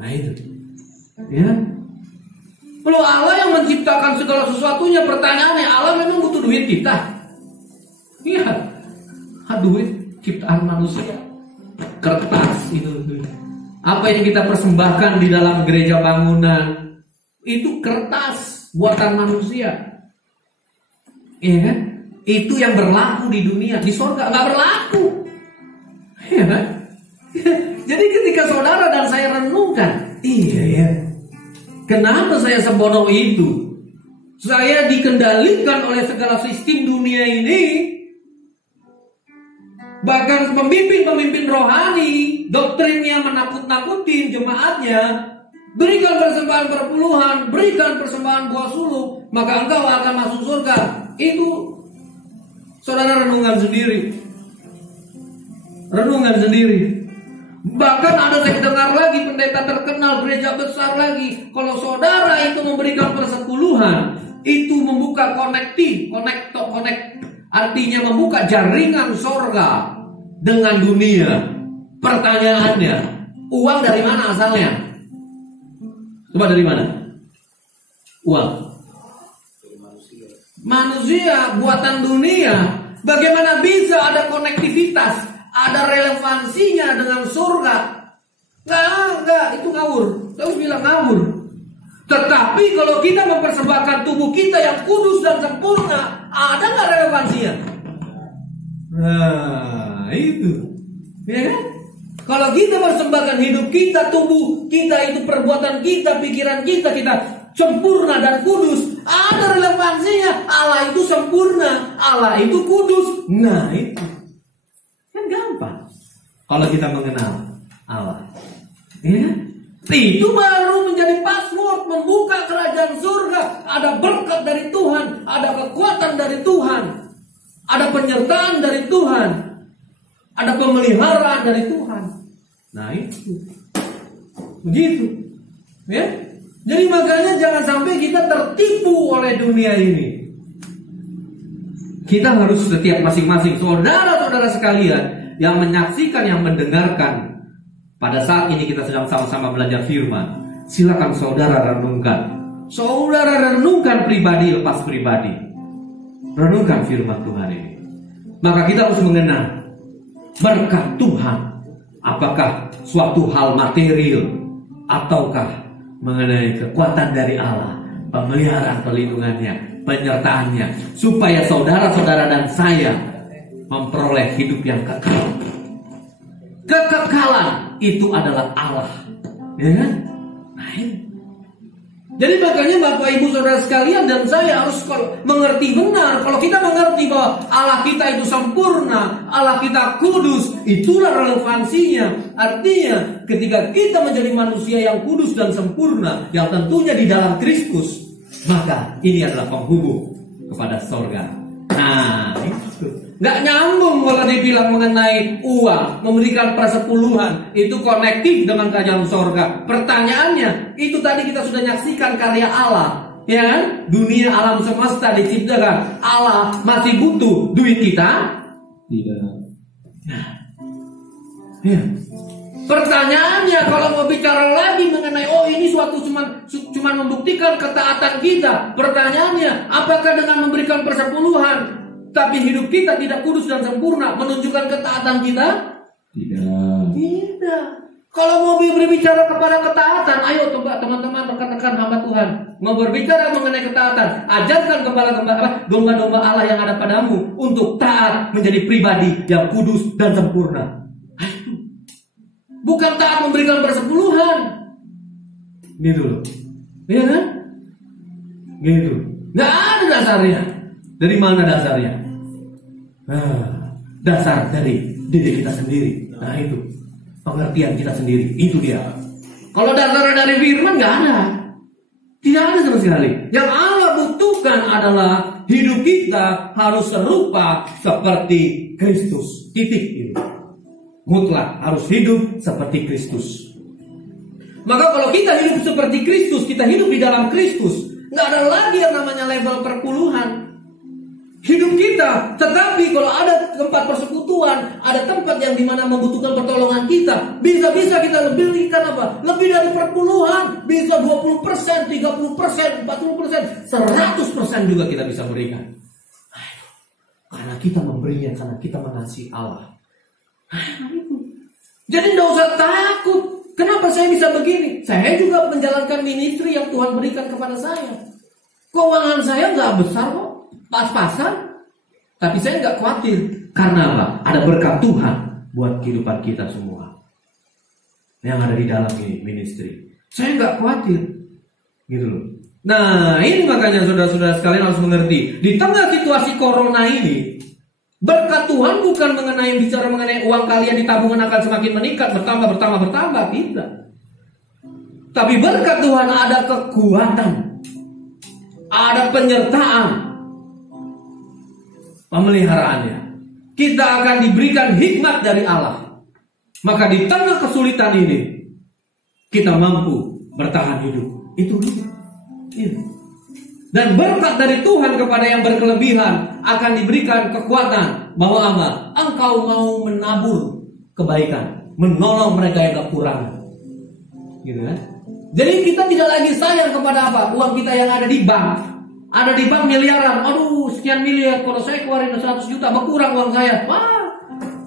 Nah itu. Ya. Kalau Allah yang menciptakan segala sesuatunya, pertanyaannya, Allah memang butuh duit kita? Iya. Duit ciptaan manusia. Kertas itu. Apa yang kita persembahkan di dalam gereja bangunan itu kertas buatan manusia. Iya kan? Itu yang berlaku di dunia. Di surga nggak berlaku. Iya kan? Jadi ketika saudara dan saya renungkan, iya ya, kenapa saya sebodoh itu? Saya dikendalikan oleh segala sistem dunia ini. Bahkan pemimpin-pemimpin rohani, doktrinnya menakut-nakutin jemaatnya. Berikan persembahan perpuluhan, berikan persembahan buah suluk, maka engkau akan masuk surga. Itu saudara renungan sendiri. Renungan sendiri. Bahkan ada saya dengar lagi pendeta terkenal gereja besar lagi, kalau saudara itu memberikan persepuluhan, itu membuka connect, artinya membuka jaringan surga dengan dunia. Pertanyaannya, uang dari mana asalnya? Coba dari mana? Uang. Manusia buatan dunia. Bagaimana bisa ada konektivitas, ada relevansinya dengan surga? Enggak, itu ngawur. Saya bilang ngawur. Tetapi kalau kita mempersembahkan tubuh kita yang kudus dan sempurna, ada nggak relevansinya? Nah, itu. Ya kan? Kalau kita persembahkan hidup kita, tubuh kita, itu perbuatan kita, pikiran kita sempurna dan kudus, ada relevansinya. Allah itu sempurna, Allah itu kudus. Nah itu kan gampang kalau kita mengenal Allah, ya? Itu baru menjadi password membuka kerajaan surga. Ada berkat dari Tuhan, ada kekuatan dari Tuhan, ada penyertaan dari Tuhan, ada pemeliharaan dari Tuhan. Nah itu begitu, ya. Jadi makanya jangan sampai kita tertipu oleh dunia ini. Kita harus setiap masing-masing saudara-saudara sekalian yang menyaksikan, yang mendengarkan pada saat ini kita sedang sama-sama belajar firman. Silakan saudara renungkan. Saudara renungkan pribadi lepas pribadi. Renungkan firman Tuhan ini. Maka kita harus mengenal berkat Tuhan. Apakah suatu hal material ataukah mengenai kekuatan dari Allah, pemeliharaan perlindungannya, penyertaannya, supaya saudara-saudara dan saya memperoleh hidup yang kekal. Kekekalan itu adalah Allah, ya kan? Nah, Jadi makanya Bapak Ibu Saudara sekalian dan saya harus mengerti benar. Kalau kita mengerti bahwa Allah kita itu sempurna, Allah kita kudus, itulah relevansinya. Artinya ketika kita menjadi manusia yang kudus dan sempurna, yang tentunya di dalam Kristus, maka ini adalah penghubung kepada sorga. Nah, itu nggak nyambung kalau dibilang mengenai uang, memberikan persepuluhan, itu konektif dengan kerajaan sorga. Pertanyaannya, itu tadi kita sudah nyaksikan karya Allah, ya kan? Dunia alam semesta diciptakan, Allah masih butuh duit kita? Tidak. Nah, ya. Pertanyaannya, kalau mau bicara lagi mengenai ini suatu cuma membuktikan ketaatan kita. Pertanyaannya, apakah dengan memberikan persepuluhan tapi hidup kita tidak kudus dan sempurna menunjukkan ketaatan kita? Tidak. Kalau mau berbicara kepada ketaatan, ayo coba teman-teman, rekan-rekan hamba Tuhan, mau berbicara mengenai ketaatan, ajarkan domba-domba Allah yang ada padamu untuk taat menjadi pribadi yang kudus dan sempurna. Bukan taat memberikan persepuluhan. Gitu loh. Iya kan? Gitu. Nggak ada dasarnya. Dari mana dasarnya? Dasar dari diri kita sendiri. Nah itu. Pengertian kita sendiri. Itu dia. Kalau dasarnya dari firman nggak ada. Tidak ada sama sekali. Yang Allah butuhkan adalah hidup kita harus serupa seperti Kristus. Titik itu. Mutlak harus hidup seperti Kristus. Maka kalau kita hidup seperti Kristus, kita hidup di dalam Kristus, nggak ada lagi yang namanya level perpuluhan. Hidup kita, tetapi kalau ada tempat persekutuan, ada tempat yang dimana membutuhkan pertolongan kita, bisa-bisa kita berikan apa? Lebih dari perpuluhan, bisa 20%, 30%, 40%, 100% juga kita bisa berikan. Karena kita memberinya, karena kita mengasihi Allah. Jadi tidak usah takut. Kenapa saya bisa begini? Saya juga menjalankan ministry yang Tuhan berikan kepada saya. Keuangan saya nggak besar kok, pas-pasan. Tapi saya nggak khawatir. Karena apa? Ada berkat Tuhan buat kehidupan kita semua yang ada di dalam ministry. Saya nggak khawatir, gitu loh. Nah, ini makanya saudara-saudara sekalian harus mengerti. Di tengah situasi corona ini, berkat Tuhan bukan bicara mengenai uang kalian di tabungan akan semakin meningkat, bertambah, tidak. Tapi berkat Tuhan ada kekuatan, ada penyertaan, pemeliharaannya. Kita akan diberikan hikmat dari Allah. Maka di tengah kesulitan ini, kita mampu bertahan hidup. Itu hidup. Dan berkat dari Tuhan kepada yang berkelebihan akan diberikan kekuatan bahwa apa? Engkau mau menabur kebaikan, menolong mereka yang kekurangan, gitu kan? Jadi kita tidak lagi sayang kepada apa? Uang kita yang ada di bank. Ada di bank miliaran. Aduh, sekian miliar. Kalau saya keluarin 100 juta, berkurang uang saya. Wah,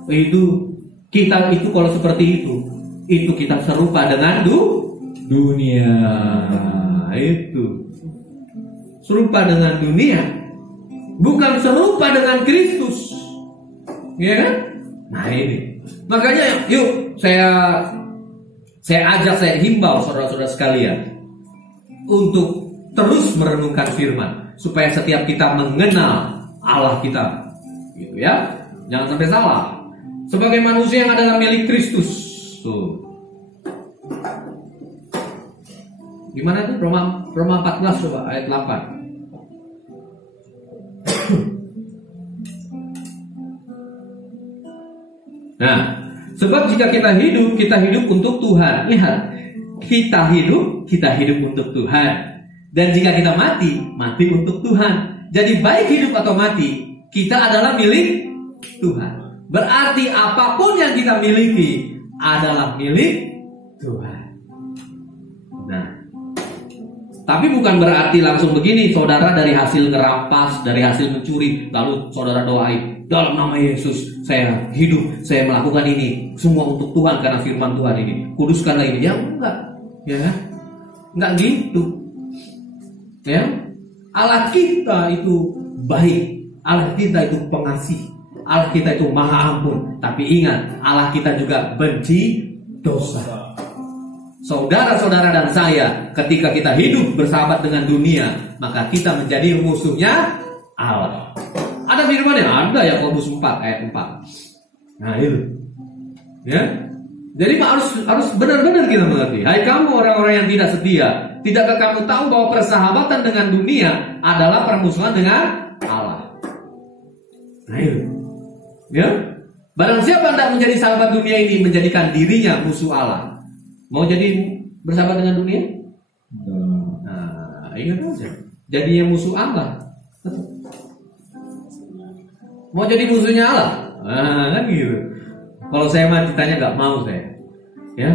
itu kita itu kalau seperti itu kita serupa dengan dunia. Itu serupa dengan dunia, bukan serupa dengan Kristus, ya kan? Nah ini, makanya yuk saya ajak, saya himbau saudara-saudara sekalian untuk terus merenungkan firman, supaya setiap kita mengenal Allah kita, gitu ya. Jangan sampai salah. Sebagai manusia yang adalah milik Kristus, tuh. Gimana tuh Roma 14 coba ayat 8. Nah, sebab jika kita hidup untuk Tuhan. Lihat, kita hidup untuk Tuhan. Dan jika kita mati untuk Tuhan. Jadi baik hidup atau mati, kita adalah milik Tuhan. Berarti apapun yang kita miliki adalah milik Tuhan. Nah, tapi bukan berarti langsung begini, saudara dari hasil ngerampas, dari hasil mencuri, lalu saudara doain, dalam nama Yesus saya hidup, saya melakukan ini semua untuk Tuhan karena firman Tuhan ini, kuduskanlah ini. Ya enggak, ya enggak gitu. Ya, Allah kita itu baik, Allah kita itu pengasih, Allah kita itu maha ampun. Tapi ingat, Allah kita juga benci dosa. saudara-saudara dan saya, ketika kita hidup bersahabat dengan dunia, maka kita menjadi musuhnya Allah. Ada firman yang ada Yakobus 4 ayat 4. Nah itu, ya. Jadi harus benar-benar kita mengerti. Hai kamu orang-orang yang tidak setia, tidakkah kamu tahu bahwa persahabatan dengan dunia adalah permusuhan dengan Allah? Nah itu, ya. Barang siapa hendak menjadi sahabat dunia ini, menjadikan dirinya musuh Allah. Mau jadi bersahabat dengan dunia? Nah, ingat aja. Jadinya musuh Allah. Mau jadi musuhnya Allah? Nah, kan gitu. Kalau saya mah ditanya nggak mau saya. Ya,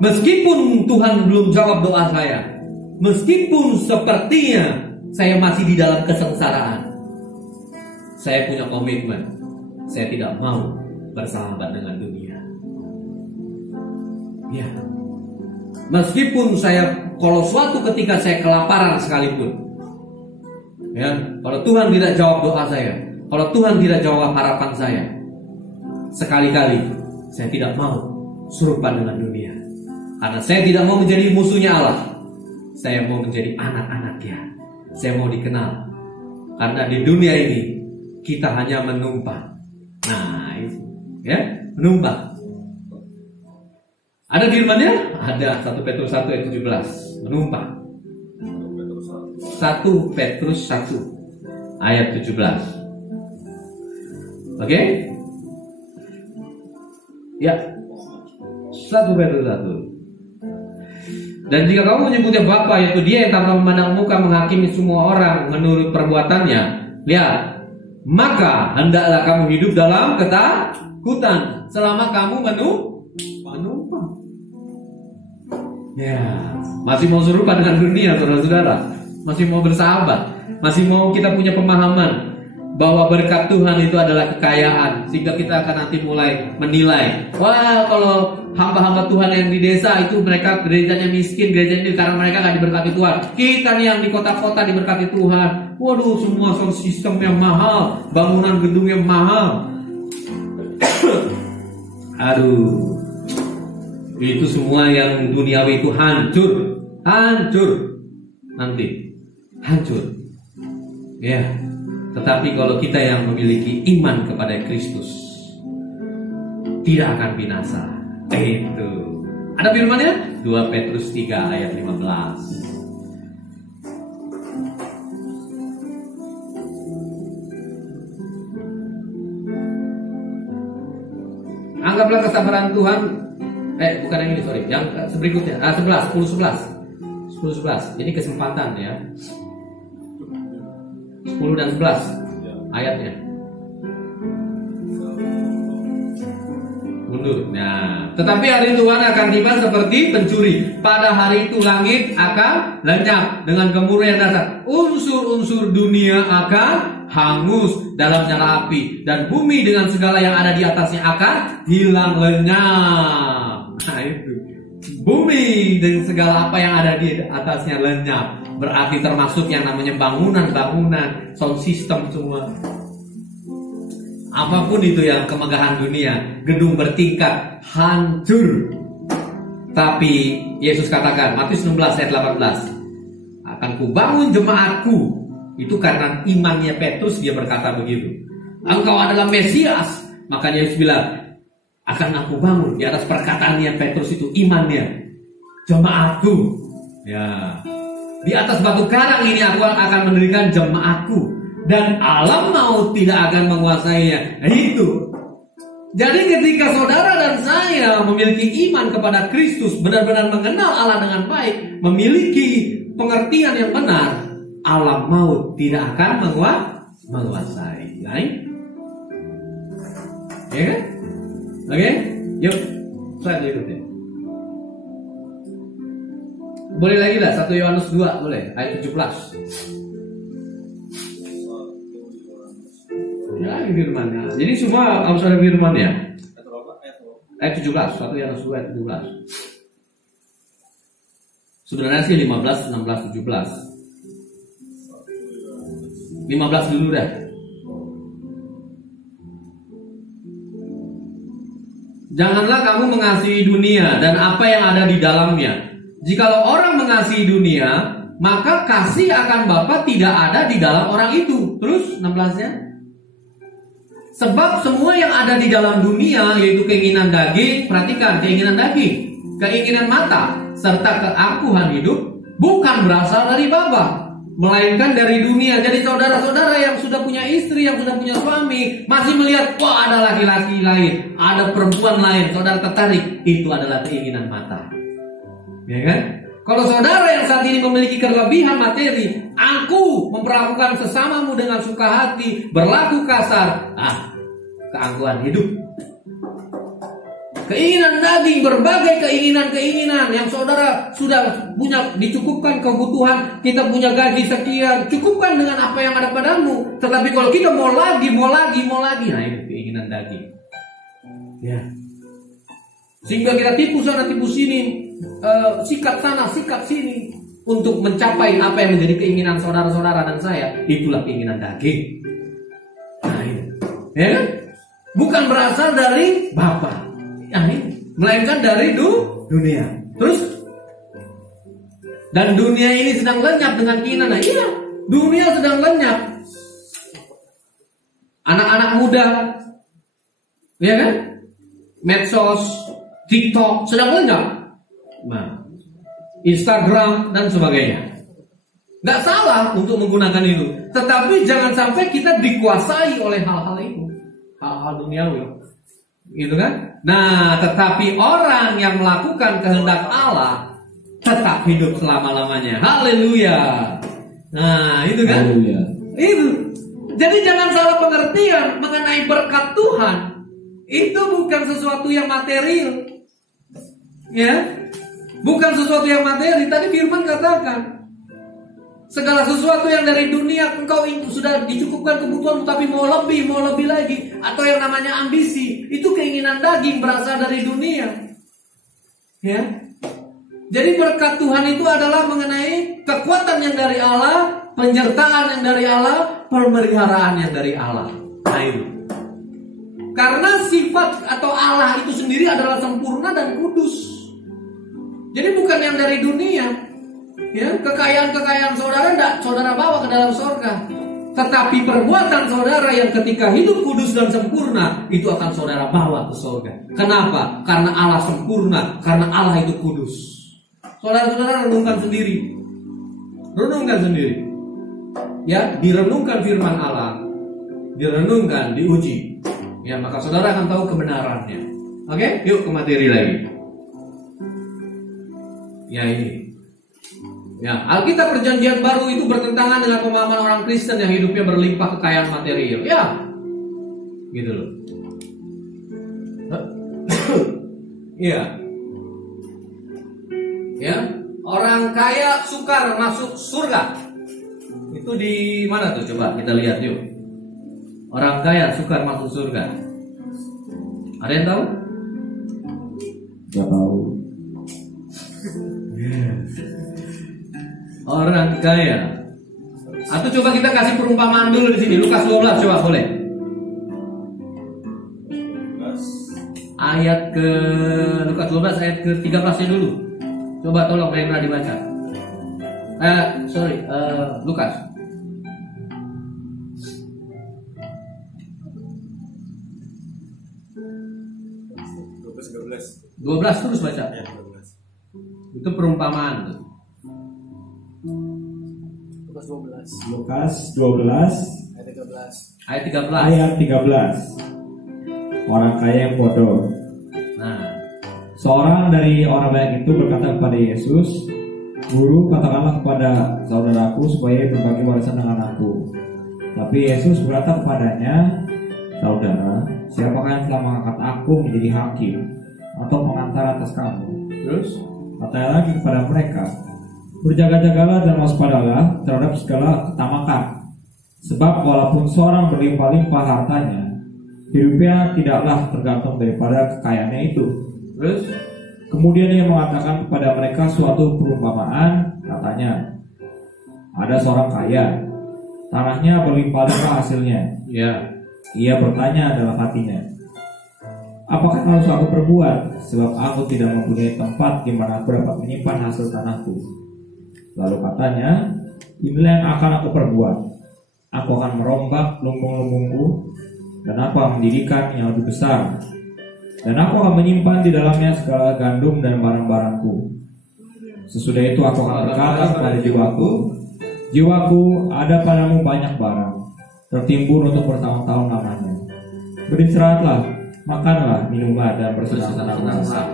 meskipun Tuhan belum jawab doa saya, meskipun sepertinya saya masih di dalam kesengsaraan, saya punya komitmen. Saya tidak mau bersahabat dengan dunia. Ya, meskipun kalau suatu ketika saya kelaparan sekalipun, ya, kalau Tuhan tidak jawab doa saya, kalau Tuhan tidak jawab harapan saya, sekali-kali saya tidak mau serupa dengan dunia. Karena saya tidak mau menjadi musuhnya Allah. Saya mau menjadi anak-anaknya. Saya mau dikenal. Karena di dunia ini kita hanya menumpang. Nah, itu, ya, menumpang. Ada firman-nya? Ada. 1 Petrus 1 ayat 17. Menumpang. 1 Petrus 1 ayat 17. Oke? Ya. 1 Petrus 1. Dan jika kamu menyebutnya Bapa, yaitu Dia yang tanpa memandang muka menghakimi semua orang menurut perbuatannya, lihat, maka hendaklah kamu hidup dalam ketakutan selama kamu menumpang. Ya, masih mau serupa dengan dunia, saudara-saudara. Masih mau bersahabat, masih mau kita punya pemahaman bahwa berkat Tuhan itu adalah kekayaan, sehingga kita akan nanti mulai menilai, wah, kalau hamba-hamba Tuhan yang di desa itu mereka gerejanya miskin, gerejanya ini karena mereka gak diberkati Tuhan. Kita nih yang di kota-kota diberkati Tuhan. Waduh, semua sound system yang mahal, bangunan gedung yang mahal. Aduh, itu semua yang duniawi itu hancur nanti, hancur. Ya. Tetapi kalau kita yang memiliki iman kepada Kristus, tidak akan binasa. Itu. Ada firman-nya? 2 Petrus 3 ayat 15. Anggaplah kesabaran Tuhan. Bukan yang ini, sorry. Yang berikutnya, 11. Ini kesempatan ya. 10 dan 11 ayatnya. Mundur. Nah, tetapi hari Tuhan akan tiba seperti pencuri. Pada hari itu langit akan lenyap dengan gemuruh yang dasar. Unsur-unsur dunia akan hangus dalam nyala api, dan bumi dengan segala yang ada di atasnya akan hilang lenyap. Nah itu, bumi dengan segala apa yang ada di atasnya lenyap. Berarti termasuk yang namanya bangunan-bangunan, sound system semua. Apapun itu yang kemegahan dunia, gedung bertingkat, hancur. Tapi Yesus katakan, Matius 16 ayat 18, akan kubangun jemaatku. Itu karena imannya Petrus, dia berkata begitu. Engkau adalah Mesias. Maka Yesus bilang, akan aku bangun di atas perkataannya Petrus itu, imannya, jemaatku. Ya. Di atas batu karang ini aku akan mendirikan jemaatku, dan alam maut tidak akan menguasainya. Nah, itu. Jadi ketika saudara dan saya memiliki iman kepada Kristus, benar-benar mengenal Allah dengan baik, memiliki pengertian yang benar, alam maut tidak akan menguasai. Baik? Ya kan? Oke? Yuk, slide berikutnya. Boleh lagi lah, 1 Yohanes 2 boleh, ayat 17. Ya, firman-nya. Jadi semua harus ada firman-nya. Ayat 17, 1 Yohanes 2 ayat 17. Sebenarnya sih 15, 16, 17. 15 dulu dah. Janganlah kamu mengasihi dunia dan apa yang ada di dalamnya. Jikalau orang mengasihi dunia, maka kasih akan Bapa tidak ada di dalam orang itu. Terus 16-nya. Sebab semua yang ada di dalam dunia, yaitu keinginan daging, perhatikan, keinginan daging, keinginan mata, serta keangkuhan hidup, bukan berasal dari Bapa, melainkan dari dunia. Jadi saudara-saudara yang sudah punya istri, yang sudah punya suami, masih melihat, wah ada laki-laki lain, ada perempuan lain, saudara tertarik, itu adalah keinginan mata. Ya kan? Kalau saudara yang saat ini memiliki kelebihan materi, angkuh, memperlakukan sesamamu dengan suka hati, berlaku kasar, keangkuhan hidup. Keinginan daging, berbagai keinginan-keinginan yang saudara sudah punya, dicukupkan kebutuhan, kita punya gaji sekian, cukupkan dengan apa yang ada padamu. Tetapi kalau kita mau lagi, nah itu keinginan daging. Ya. Sehingga kita tipu sana, tipu sini, sikat sana, sikat sini, untuk mencapai apa yang menjadi keinginan saudara-saudara dan saya. Itulah keinginan daging. Nah, ini. Ya kan? Bukan berasal dari Bapa. Melainkan dari dunia. Terus, dan dunia ini sedang lenyap dengan keinginan. Nah, iya, dunia sedang lenyap. Anak-anak muda, ya kan? Medsos, TikTok sedang lenyap. Nah, Instagram dan sebagainya. Gak salah untuk menggunakan itu, tetapi jangan sampai kita dikuasai oleh hal-hal itu, hal-hal duniawi. Gitu kan? Nah, tetapi orang yang melakukan kehendak Allah tetap hidup selama-lamanya. Haleluya. Nah, itu kan? Haleluya. Itu. Jadi jangan salah pengertian mengenai berkat Tuhan. Itu bukan sesuatu yang material. Ya. Bukan sesuatu yang materi. Tadi firman katakan, segala sesuatu yang dari dunia engkau sudah dicukupkan kebutuhan, tapi mau lebih lagi, atau yang namanya ambisi, itu keinginan daging berasal dari dunia. Ya. Jadi berkat Tuhan itu adalah mengenai kekuatan yang dari Allah, penyertaan yang dari Allah, pemeliharaan yang dari Allah. Nah itu. Karena sifat atau Allah itu sendiri adalah sempurna dan kudus. Jadi bukan yang dari dunia. Ya, kekayaan-kekayaan saudara tidak saudara bawa ke dalam surga. Tetapi perbuatan saudara yang ketika hidup kudus dan sempurna, itu akan saudara bawa ke surga. Kenapa? Karena Allah sempurna, karena Allah itu kudus. Saudara-saudara renungkan sendiri. Renungkan sendiri. Ya, direnungkan firman Allah, direnungkan, diuji. Ya, maka saudara akan tahu kebenarannya. Oke, yuk ke materi lagi. Ya ini. Ya, Alkitab Perjanjian Baru itu bertentangan dengan pemahaman orang Kristen yang hidupnya berlimpah kekayaan material. Ya, gitu loh. Iya. Ya, orang kaya sukar masuk surga. Itu di mana tuh? Coba kita lihat yuk. Orang kaya sukar masuk surga. Ada yang tahu? Gak tahu. Orang kaya. Atau coba kita kasih perumpamaan dulu di sini. Lukas 12 coba boleh. Ayat ke Lukas 12 ayat ke 13-nya dulu. Coba tolong Rendra dibaca. Lukas. Lukas 12 terus baca. Ya, 12. Itu perumpamaan tuh. Lukas 12 Ayat 13. ayat 13. Orang kaya yang bodoh. Nah, Seorang dari orang banyak itu berkata kepada Yesus, "Guru, katakanlah kepada saudaraku supaya berbagi warisan dengan aku." Tapi Yesus berkata kepadanya, "Saudara, siapakah yang telah mengangkat aku menjadi hakim atau pengantar atas kamu?" terus Katanya lagi kepada mereka, "Berjaga-jagalah dan waspadalah terhadap segala ketamakan. Sebab walaupun seorang berlimpah-limpah hartanya, hidupnya tidaklah tergantung daripada kekayaannya itu." Terus Kemudian ia mengatakan kepada mereka suatu perumpamaan, katanya, "Ada seorang kaya, tanahnya berlimpah-limpah hasilnya. ya, Ia bertanya dalam hatinya, apakah harus aku perbuat? Sebab aku tidak mempunyai tempat di mana aku dapat menyimpan hasil tanahku. Lalu katanya, inilah yang akan aku perbuat. Aku akan merombak lumbung-lumbungku dan aku akan mendirikan yang lebih besar. Dan aku akan menyimpan di dalamnya segala gandum dan barang-barangku. Sesudah itu aku akan berkata kepada jiwaku, jiwaku, ada padamu banyak barang, tertimbun untuk bertahun-tahun lamanya. Beristirahatlah, makanlah, minumlah, dan bersenang-senanglah.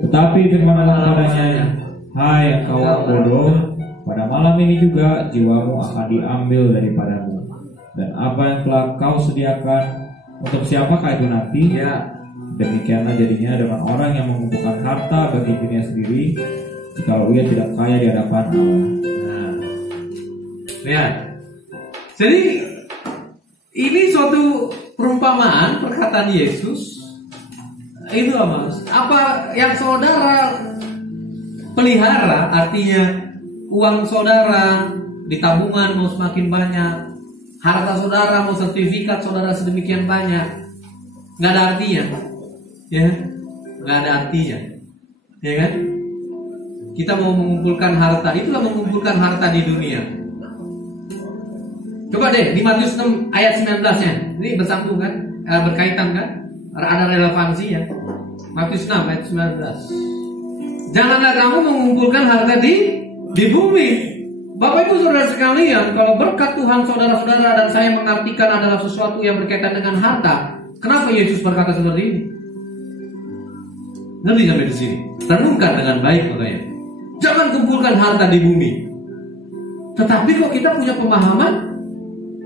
Tetapi firman Allah padanya, hai engkau orang bodoh, pada malam ini juga jiwamu akan diambil daripadamu. Dan apa yang telah kau sediakan, untuk siapakah itu nanti? Ya. Demikianlah jadinya dengan orang yang mengumpulkan harta bagi dirinya sendiri, jikalau ia tidak kaya di hadapan Allah. Nah, lihat. Jadi ini suatu perumpamaan perkataan Yesus. Itu Mas, apa yang saudara pelihara, artinya uang saudara di tabungan mau semakin banyak, harta saudara mau sertifikat saudara sedemikian banyak, nggak ada artinya, ya, nggak ada artinya, ya kan? Kita mau mengumpulkan harta, itulah mengumpulkan harta di dunia. Coba deh di Matius 6 ayat 19-nya. Ini bersambung kan? Berkaitan kan? Ada relevansinya. Matius 6 ayat 19. Janganlah kamu mengumpulkan harta di bumi. Bapak Ibu saudara sekalian, kalau berkat Tuhan saudara-saudara dan saya mengartikan adalah sesuatu yang berkaitan dengan harta, kenapa Yesus berkata seperti ini? Ngerti sampai di sini? Renungkan dengan baik makanya. Jangan kumpulkan harta di bumi. Tetapi kok kita punya pemahaman,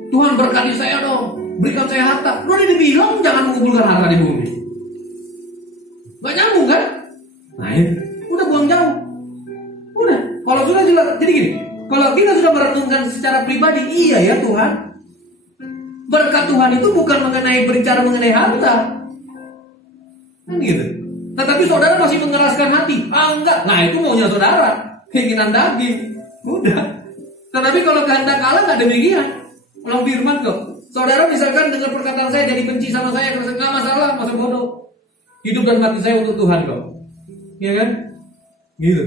Tuhan berkati saya dong, berikan saya harta. Udah dibilang jangan mengumpulkan harta di bumi. Gak nyambung kan? Nah ini, udah buang jauh. Udah, kalau sudah jelas. Jadi gini, kalau kita sudah merenungkan secara pribadi, iya ya Tuhan, berkat Tuhan itu bukan berbicara mengenai harta. Kan gitu. Tetapi saudara masih mengeraskan hati. Enggak, nah itu maunya saudara, keinginan daging. Udah. Tetapi kalau kehendak Allah nggak demikian. Kalau firman kok, saudara misalkan dengar perkataan saya jadi benci sama saya, nggak masalah, masa bodoh. Hidup dan mati saya untuk Tuhan kok, ya kan? Gitu.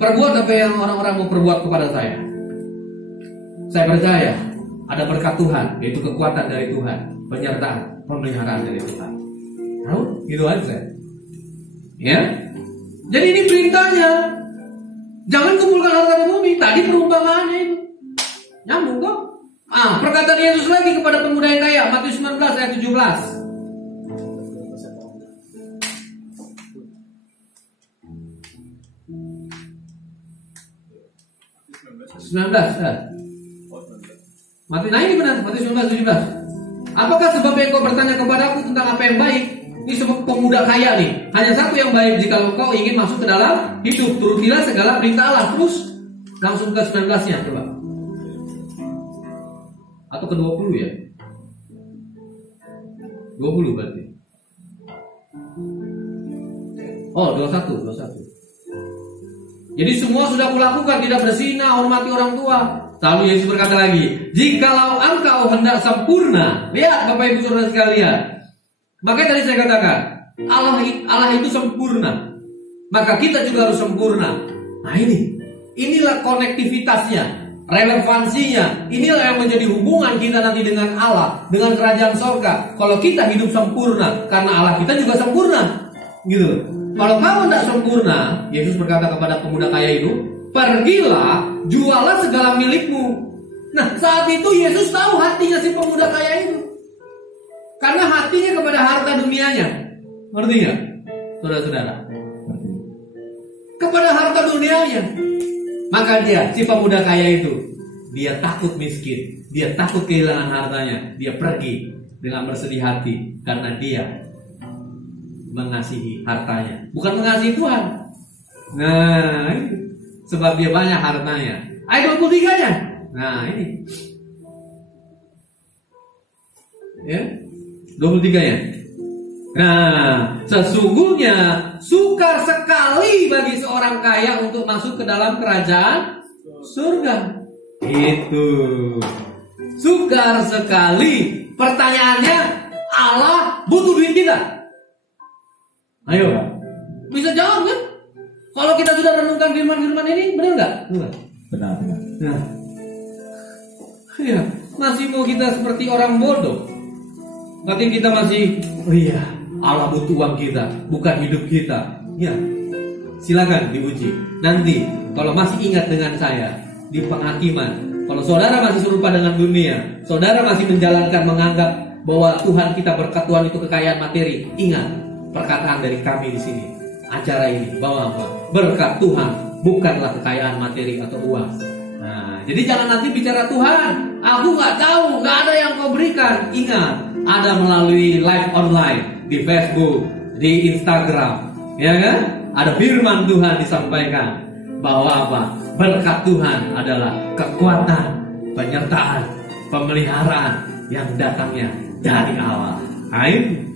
Perbuat apa yang orang-orang mau perbuat kepada saya. Saya percaya ada berkat Tuhan, yaitu kekuatan dari Tuhan, penyertaan, pemeliharaan dari Tuhan. Tahu? Gitu aja. Ya. Jadi ini perintahnya. Jangan kumpulkan harta di bumi. Tadi perumpamaannya itu. Nyambung kok. Perkataan Yesus lagi kepada pemuda yang kaya, Matius 19 ayat 17. 19. Nah ini benar, Matius 19, 17. Apakah sebab yang kau bertanya kepadaku tentang apa yang baik? Ini sebab pemuda kaya nih. Hanya satu yang baik, jika kau ingin masuk ke dalam hidup, turutilah segala perintah Allah. Terus langsung ke 19-nya coba. Atau ke 20 ya? 20 berarti. Oh, 21. Jadi semua sudah kulakukan, tidak berzina, hormati orang tua. Lalu Yesus berkata lagi, jikalau engkau hendak sempurna, lihat Bapak Ibu Saudara sekalian. Makanya tadi saya katakan, Allah itu sempurna. Maka kita juga harus sempurna. Nah inilah konektivitasnya, relevansinya. Inilah yang menjadi hubungan kita nanti dengan Allah, dengan kerajaan sorga. Kalau kita hidup sempurna, karena Allah kita juga sempurna, gitu. Kalau kamu tidak sempurna, Yesus berkata kepada pemuda kaya itu, pergilah, jualah segala milikmu. Nah saat itu Yesus tahu hatinya si pemuda kaya itu, karena hatinya kepada harta dunianya. Ngerti nggak, saudara-saudara? Kepada harta dunianya. Maka si pemuda kaya itu, dia takut miskin, dia takut kehilangan hartanya. Dia pergi dengan bersedih hati karena dia mengasihi hartanya, bukan mengasihi Tuhan. Nah, sebab dia banyak hartanya. Ayat 23-nya. Nah, ini. Ya. 23-nya. Nah, sesungguhnya sukar sekali bagi seorang kaya untuk masuk ke dalam kerajaan surga. Itu. Sukar sekali. Pertanyaannya, Allah butuh duit kita? Ayo, bisa jawab kan? Kalau kita sudah renungkan firman-firman ini, benar nggak? Benar. Nah, ya, masih mau kita seperti orang bodoh? Berarti kita masih, oh iya, Allah butuh uang kita, bukan hidup kita. Ya, silakan diuji. Nanti, kalau masih ingat dengan saya di penghakiman, kalau saudara masih serupa dengan dunia, saudara masih menjalankan menganggap bahwa Tuhan kita berkat Tuhan itu kekayaan materi, ingat perkataan dari kami di sini, acara ini, bahwa apa? Berkat Tuhan bukanlah kekayaan materi atau uang. Nah, jadi jangan nanti bicara Tuhan, aku nggak tahu, nggak ada yang kau berikan. Ingat, ada melalui live online di Facebook, di Instagram, ya kan? Ada firman Tuhan disampaikan bahwa apa? Berkat Tuhan adalah kekuatan, penyertaan, pemeliharaan yang datangnya dari Allah. Amin.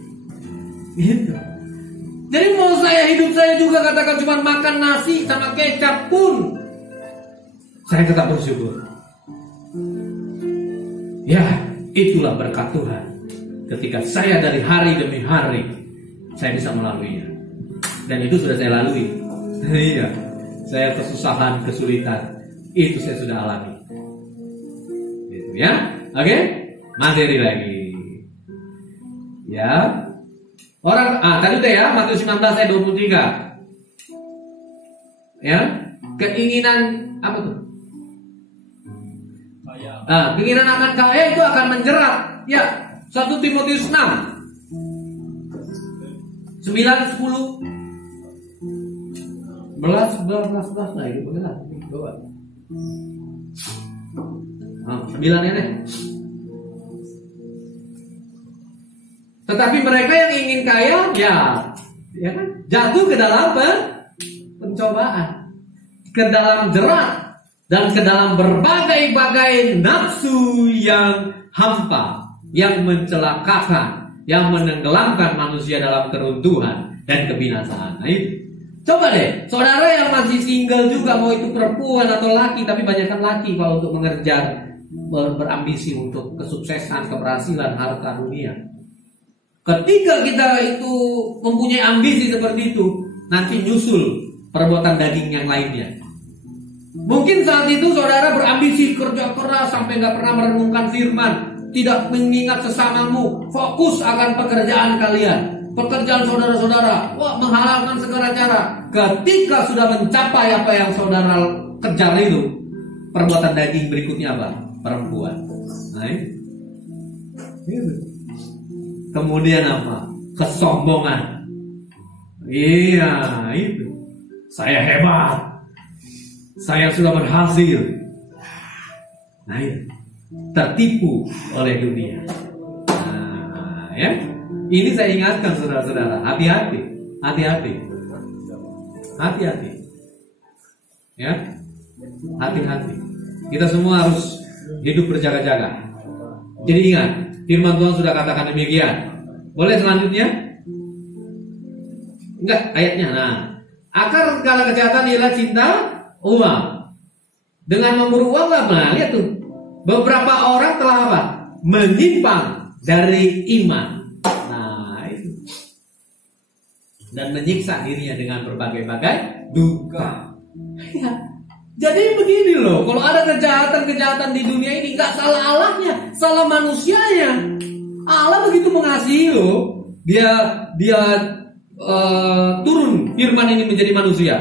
Gitu. Jadi mau hidup saya juga katakan cuma makan nasi sama kecap pun, saya tetap bersyukur. Ya, itulah berkat Tuhan. Ketika saya dari hari demi hari, saya bisa melaluinya. Dan itu sudah saya lalui. Iya, saya kesusahan, kesulitan, itu saya sudah alami. Gitu ya. Oke, materi lagi. Ya. Orang, tadi udah ya, Matius 19 ayat 23. Ya, keinginan apa tuh? Keinginan akan kaya itu akan menjerat. Ya, 1 Timotius 6 9, 10 11, nah itu benar. Coba. 9 ya deh. Tetapi mereka yang ingin kaya, ya kan, jatuh ke dalam pencobaan, ke dalam jerat, dan ke dalam berbagai-bagai nafsu yang hampa, yang mencelakakan, yang menenggelamkan manusia dalam keruntuhan dan kebinasaan. Nah, itu. Coba deh, saudara yang masih single juga, mau itu perempuan atau laki, tapi banyakkan laki kalau untuk mengejar, berambisi untuk kesuksesan, keberhasilan, harta dunia. Ketika kita itu mempunyai ambisi seperti itu, nanti nyusul perbuatan daging yang lainnya. Mungkin saat itu saudara berambisi kerja keras sampai nggak pernah merenungkan firman, tidak mengingat sesamamu, fokus akan pekerjaan kalian, pekerjaan saudara-saudara, menghalalkan segala cara. Ketika sudah mencapai apa yang saudara kejar itu, perbuatan daging berikutnya apa? Perempuan. Nah, itu. Kemudian apa? Kesombongan. Iya, itu. Saya hebat. Saya sudah berhasil. Nah, itu. Tertipu oleh dunia. Nah, ya. Ini saya ingatkan saudara-saudara, hati-hati. Hati-hati. Hati-hati. Ya. Hati-hati. Kita semua harus hidup berjaga-jaga. Jadi ingat, firman Tuhan sudah katakan demikian. Boleh selanjutnya? Enggak, ayatnya. Nah, akar segala kejahatan ialah cinta uang. Dengan memburu uang lah, nah, lihat tuh. Beberapa orang telah apa? Menyimpang dari iman. Nah, itu. Dan menyiksa dirinya dengan berbagai-bagai duka. Ya. Jadi begini loh, kalau ada kejahatan-kejahatan di dunia ini, nggak salah Allahnya, salah manusianya. Allah begitu mengasihi loh, dia turun firman ini menjadi manusia.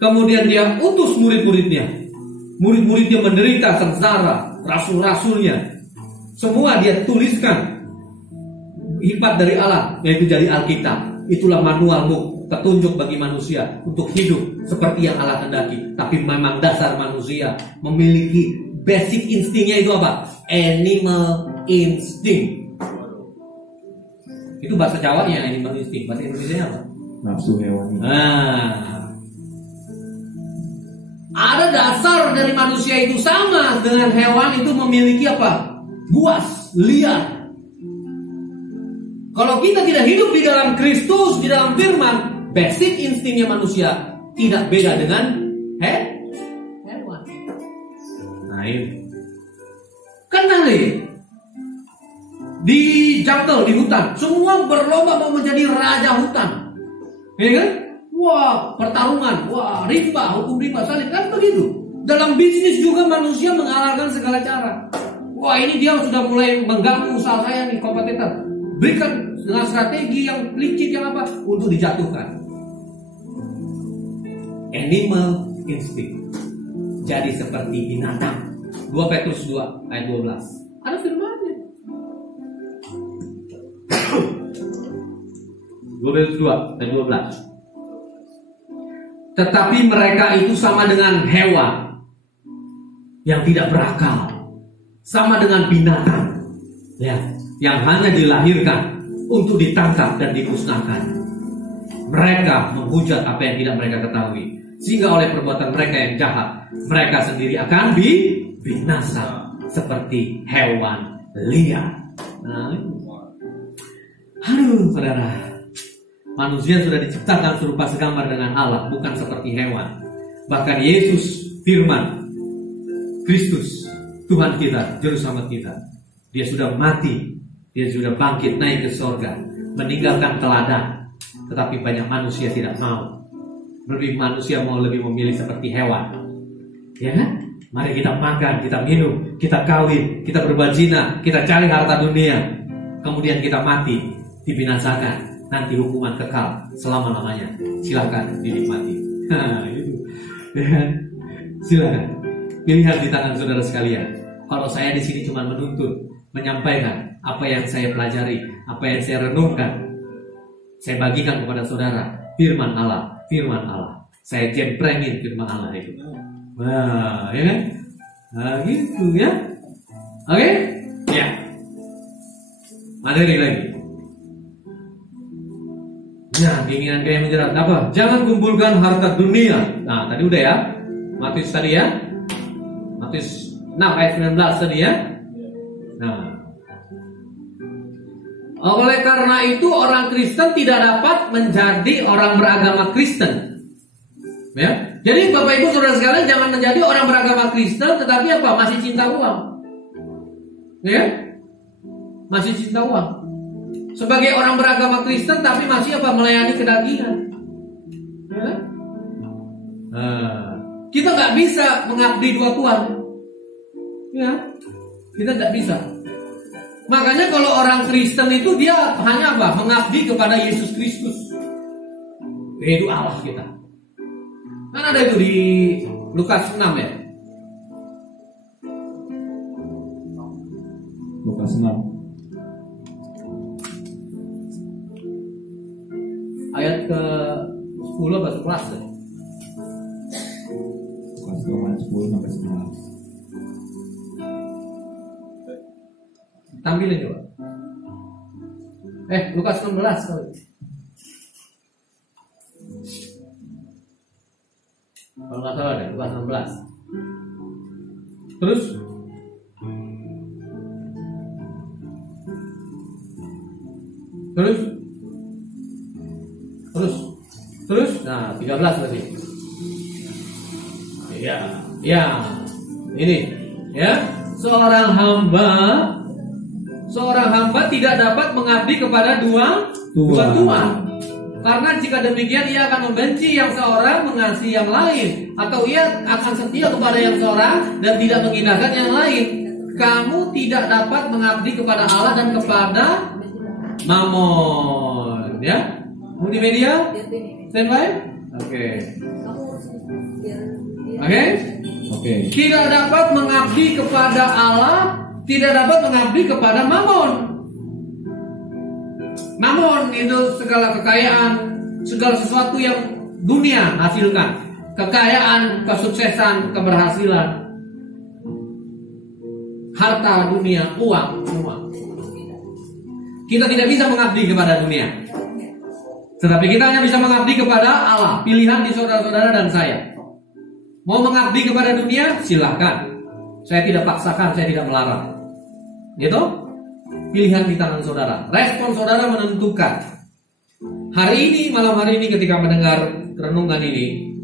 Kemudian dia utus murid-muridnya. Murid-muridnya menderita sengsara, rasul-rasulnya. Semua dia tuliskan hikmat dari Allah, yaitu jadi Alkitab. Itulah manualmu, petunjuk bagi manusia untuk hidup seperti yang Allah kehendaki. Tapi memang dasar manusia memiliki basic instingnya itu apa? Animal instinct. Itu bahasa Jawanya animal instinct. Bahasa Indonesia apa? Nafsu hewani. Nah, ada dasar dari manusia itu sama dengan hewan itu memiliki apa? Buas, liar. Kalau kita tidak hidup di dalam Kristus, di dalam firman, basic instingnya manusia tidak beda dengan hewan. Nah, ini kan nanti di jungle, di hutan, semua berlomba mau menjadi raja hutan. Ya kan? Wah, pertarungan, wah, riba, hukum riba, salib, kan begitu. Dalam bisnis juga manusia menghalalkan segala cara. Wah, ini dia sudah mulai mengganggu usaha saya nih, kompetitor. Berikan dengan strategi yang licik yang apa untuk dijatuhkan. Animal instinct. Jadi seperti binatang. 2 Petrus 2 ayat 12. Ada firman-Nya. 2 Petrus 2 ayat 12. Tetapi mereka itu sama dengan hewan yang tidak berakal, sama dengan binatang, ya, yang hanya dilahirkan untuk ditangkap dan dimusnahkan. Mereka menghujat apa yang tidak mereka ketahui, sehingga oleh perbuatan mereka yang jahat, mereka sendiri akan binasa seperti hewan liar. Nah, aduh, saudara. Manusia sudah diciptakan serupa segambar dengan Allah, bukan seperti hewan. Bahkan Yesus, firman, Kristus, Tuhan kita, Juru Selamat kita, Dia sudah mati, Dia sudah bangkit naik ke sorga, meninggalkan teladan. Tetapi banyak manusia tidak mau. Manusia mau lebih memilih seperti hewan. Ya kan? Mari kita makan, kita minum, kita kawin, kita berbuat zina, kita cari harta dunia, kemudian kita mati, dibinasakan. Nanti hukuman kekal selama-lamanya. Silakan dinikmati. Itu. Ya. Silakan. Pilihan di tangan saudara sekalian. Kalau saya di sini cuma menuntut, menyampaikan apa yang saya pelajari, apa yang saya renungkan, saya bagikan kepada saudara firman Allah, firman Allah. Saya jemprengin firman Allah itu. Nah, ya kan? Nah, gitu ya. Oke? Ya. Materi lagi. Nah, keinginan kaya menjerat apa? Jangan kumpulkan harta dunia. Nah, tadi udah ya. Matius tadi ya. Matius 6 ayat 19 tadi ya. Nah, oleh karena itu orang Kristen tidak dapat menjadi orang beragama Kristen. Ya. Jadi Bapak Ibu Saudara sekalian, jangan menjadi orang beragama Kristen tetapi apa? Masih cinta uang. Ya? Masih cinta uang. Sebagai orang beragama Kristen tapi masih apa? Melayani kedagingan. Ya? Kita nggak bisa mengabdi dua tuan. Ya, kita nggak bisa. Makanya kalau orang Kristen itu dia hanya apa? Mengabdi kepada Yesus Kristus, yaitu Allah kita. Kan ada itu di Lukas 6 ya. Lukas 6 ayat ke 10 atau 11 ya? Lukas 10 sampai 11. Tampilin coba. Lukas 16 kali. Kalau nggak salah deh, Lukas 16. Terus nah 13 berarti. Ya, ini ya, seorang hamba tidak dapat mengabdi kepada dua tuan. Karena jika demikian ia akan membenci yang seorang, mengasihi yang lain, atau ia akan setia kepada yang seorang dan tidak mengindahkan yang lain. Kamu tidak dapat mengabdi kepada Allah dan kepada Mammon. Ya, multimedia, standby. Oke. Tidak dapat mengabdi kepada Allah, tidak dapat mengabdi kepada Mammon. Mammon itu segala kekayaan, segala sesuatu yang dunia hasilkan, kekayaan, kesuksesan, keberhasilan, harta dunia, uang, semua. Kita tidak bisa mengabdi kepada dunia, tetapi kita hanya bisa mengabdi kepada Allah. Pilihan di saudara-saudara dan saya. Mau mengabdi kepada dunia, silahkan. Saya tidak paksakan, saya tidak melarang. Gitu? Pilihan di tangan saudara. Respon saudara menentukan. Hari ini, malam hari ini ketika mendengar renungan ini,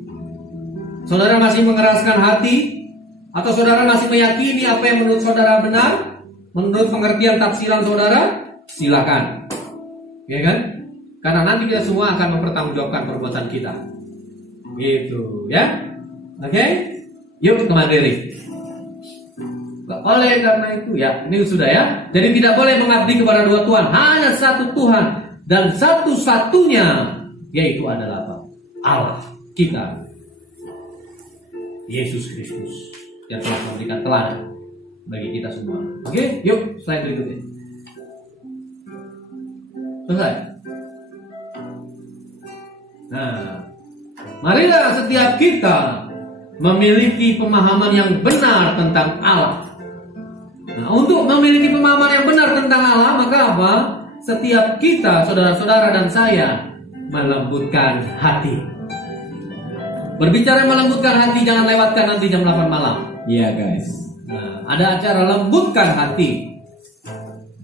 saudara masih mengeraskan hati, atau saudara masih meyakini apa yang menurut saudara benar, menurut pengertian tafsiran saudara, silakan. Ya kan? Karena nanti kita semua akan mempertanggungjawabkan perbuatan kita. Gitu ya. Oke? Yuk ke materi. Oleh karena itu ya, ini sudah ya. Jadi tidak boleh mengabdi kepada dua Tuhan, hanya satu Tuhan dan satu-satunya, yaitu adalah apa? Allah kita, Yesus Kristus, yang telah memberikan teladan bagi kita semua. Oke, yuk slide berikutnya. Selesai. Nah, marilah setiap kita memiliki pemahaman yang benar tentang Allah. Nah, untuk memiliki pemahaman yang benar tentang Allah, maka apa? Setiap kita, saudara-saudara dan saya, melembutkan hati. Berbicara melembutkan hati, jangan lewatkan nanti jam 8 malam. Iya guys. Nah, ada acara lembutkan hati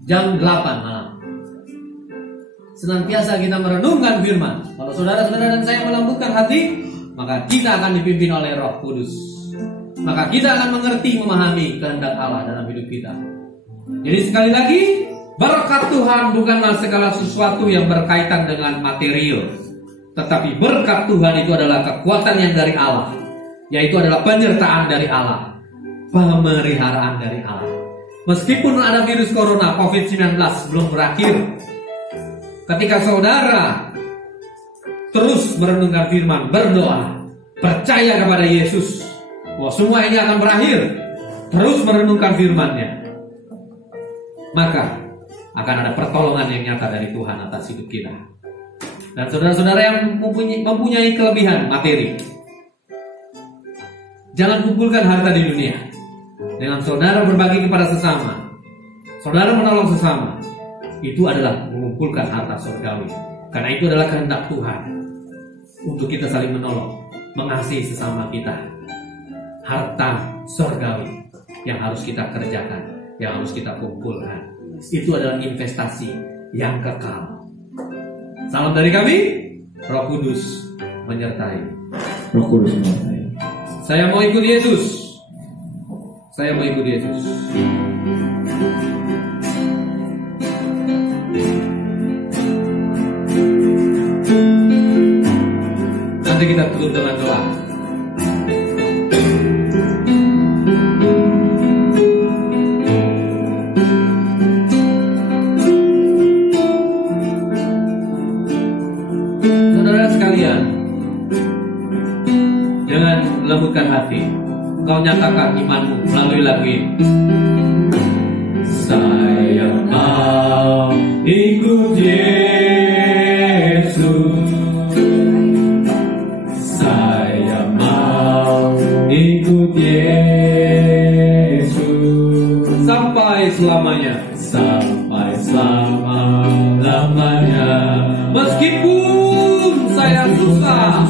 jam 8 malam. Senantiasa kita merenungkan firman. Kalau saudara-saudara dan saya melembutkan hati, maka kita akan dipimpin oleh Roh Kudus. Maka kita akan mengerti, memahami kehendak Allah dalam hidup kita. Jadi sekali lagi, berkat Tuhan bukanlah segala sesuatu yang berkaitan dengan material, tetapi berkat Tuhan itu adalah kekuatan yang dari Allah, yaitu adalah penyertaan dari Allah, pemeliharaan dari Allah. Meskipun ada virus corona COVID-19 belum berakhir, ketika saudara terus merenungkan firman, berdoa, percaya kepada Yesus, bahwa semua ini akan berakhir, terus merenungkan firman-Nya, maka akan ada pertolongan yang nyata dari Tuhan atas hidup kita. Dan saudara-saudara yang mempunyai kelebihan materi, jangan kumpulkan harta di dunia. Dengan saudara berbagi kepada sesama, saudara menolong sesama, itu adalah mengumpulkan harta surgawi. Karena itu adalah kehendak Tuhan untuk kita saling menolong, mengasihi sesama kita. Harta surgawi yang harus kita kerjakan, yang harus kita kumpulkan, itu adalah investasi yang kekal. Salam dari kami, Roh Kudus menyertai. Roh Kudus menyertai. Saya mau ikut Yesus. Saya mau ikut Yesus. Nanti kita tutup dengan doa. Saudara sekalian, jangan lembutkan hati. Kau nyatakan imanmu melalui lagu ini. Saya mau ikut Yesus. Saya mau ikut Yesus sampai selamanya. Sampai selama-lamanya. Meskipun saya susah,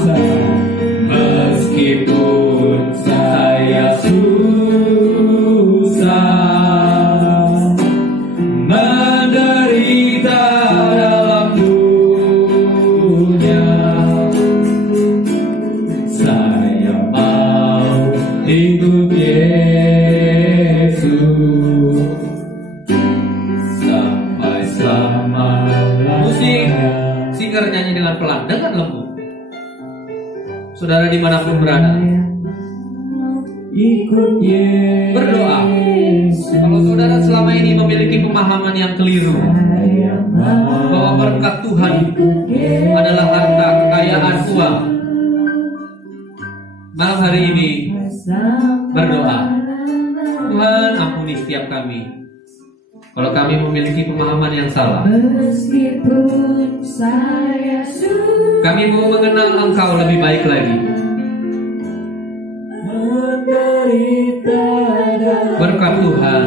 meskipun saya susah, menderita dalam dunia, saya mau ikut Yesus sampai selama-lamanya. Musik singer nyanyi dengan pelan, dengan lembut. Saudara dimanapun berada, Ikut Yesus. berdoa. Kalau saudara selama ini memiliki pemahaman yang keliru bahwa berkat Tuhan adalah harta, kekayaan, uang, malam hari ini berdoa, Tuhan ampuni setiap kami kalau kami memiliki pemahaman yang salah. Meskipun saya sudah Kami mau mengenal Engkau lebih baik lagi. Berkat Tuhan,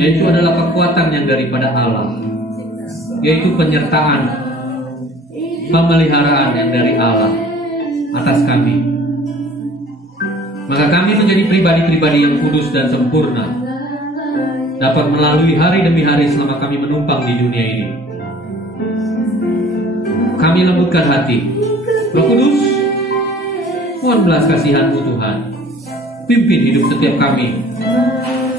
yaitu adalah kekuatan yang daripada Allah, yaitu penyertaan, pemeliharaan yang dari Allah atas kami. Maka kami menjadi pribadi-pribadi yang kudus dan sempurna, dapat melalui hari demi hari selama kami menumpang di dunia ini. Kami lembutkan hati. Roh Kudus, mohon belas kasihan-Mu Tuhan, pimpin hidup setiap kami,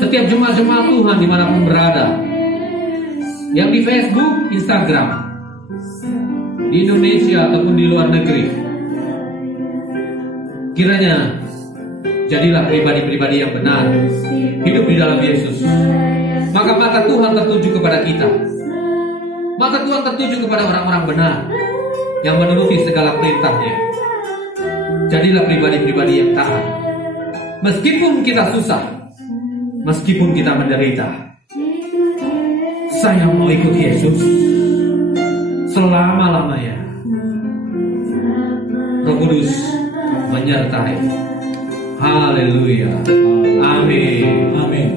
setiap jemaat-jemaat Tuhan dimanapun berada, yang di Facebook, Instagram, di Indonesia ataupun di luar negeri, kiranya jadilah pribadi-pribadi yang benar, hidup di dalam Yesus. Maka mata Tuhan tertuju kepada kita. Mata Tuhan tertuju kepada orang-orang benar yang menuruti segala perintahnya. Jadilah pribadi-pribadi yang taat. Meskipun kita susah, meskipun kita menderita, saya mau ikut Yesus selama-lamanya. Roh Kudus menyertai. Haleluya. Amin. Amin.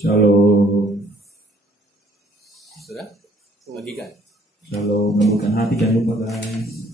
Shalom. Sudah? Bagikan. Shalom. Membuka hati, jangan lupa guys.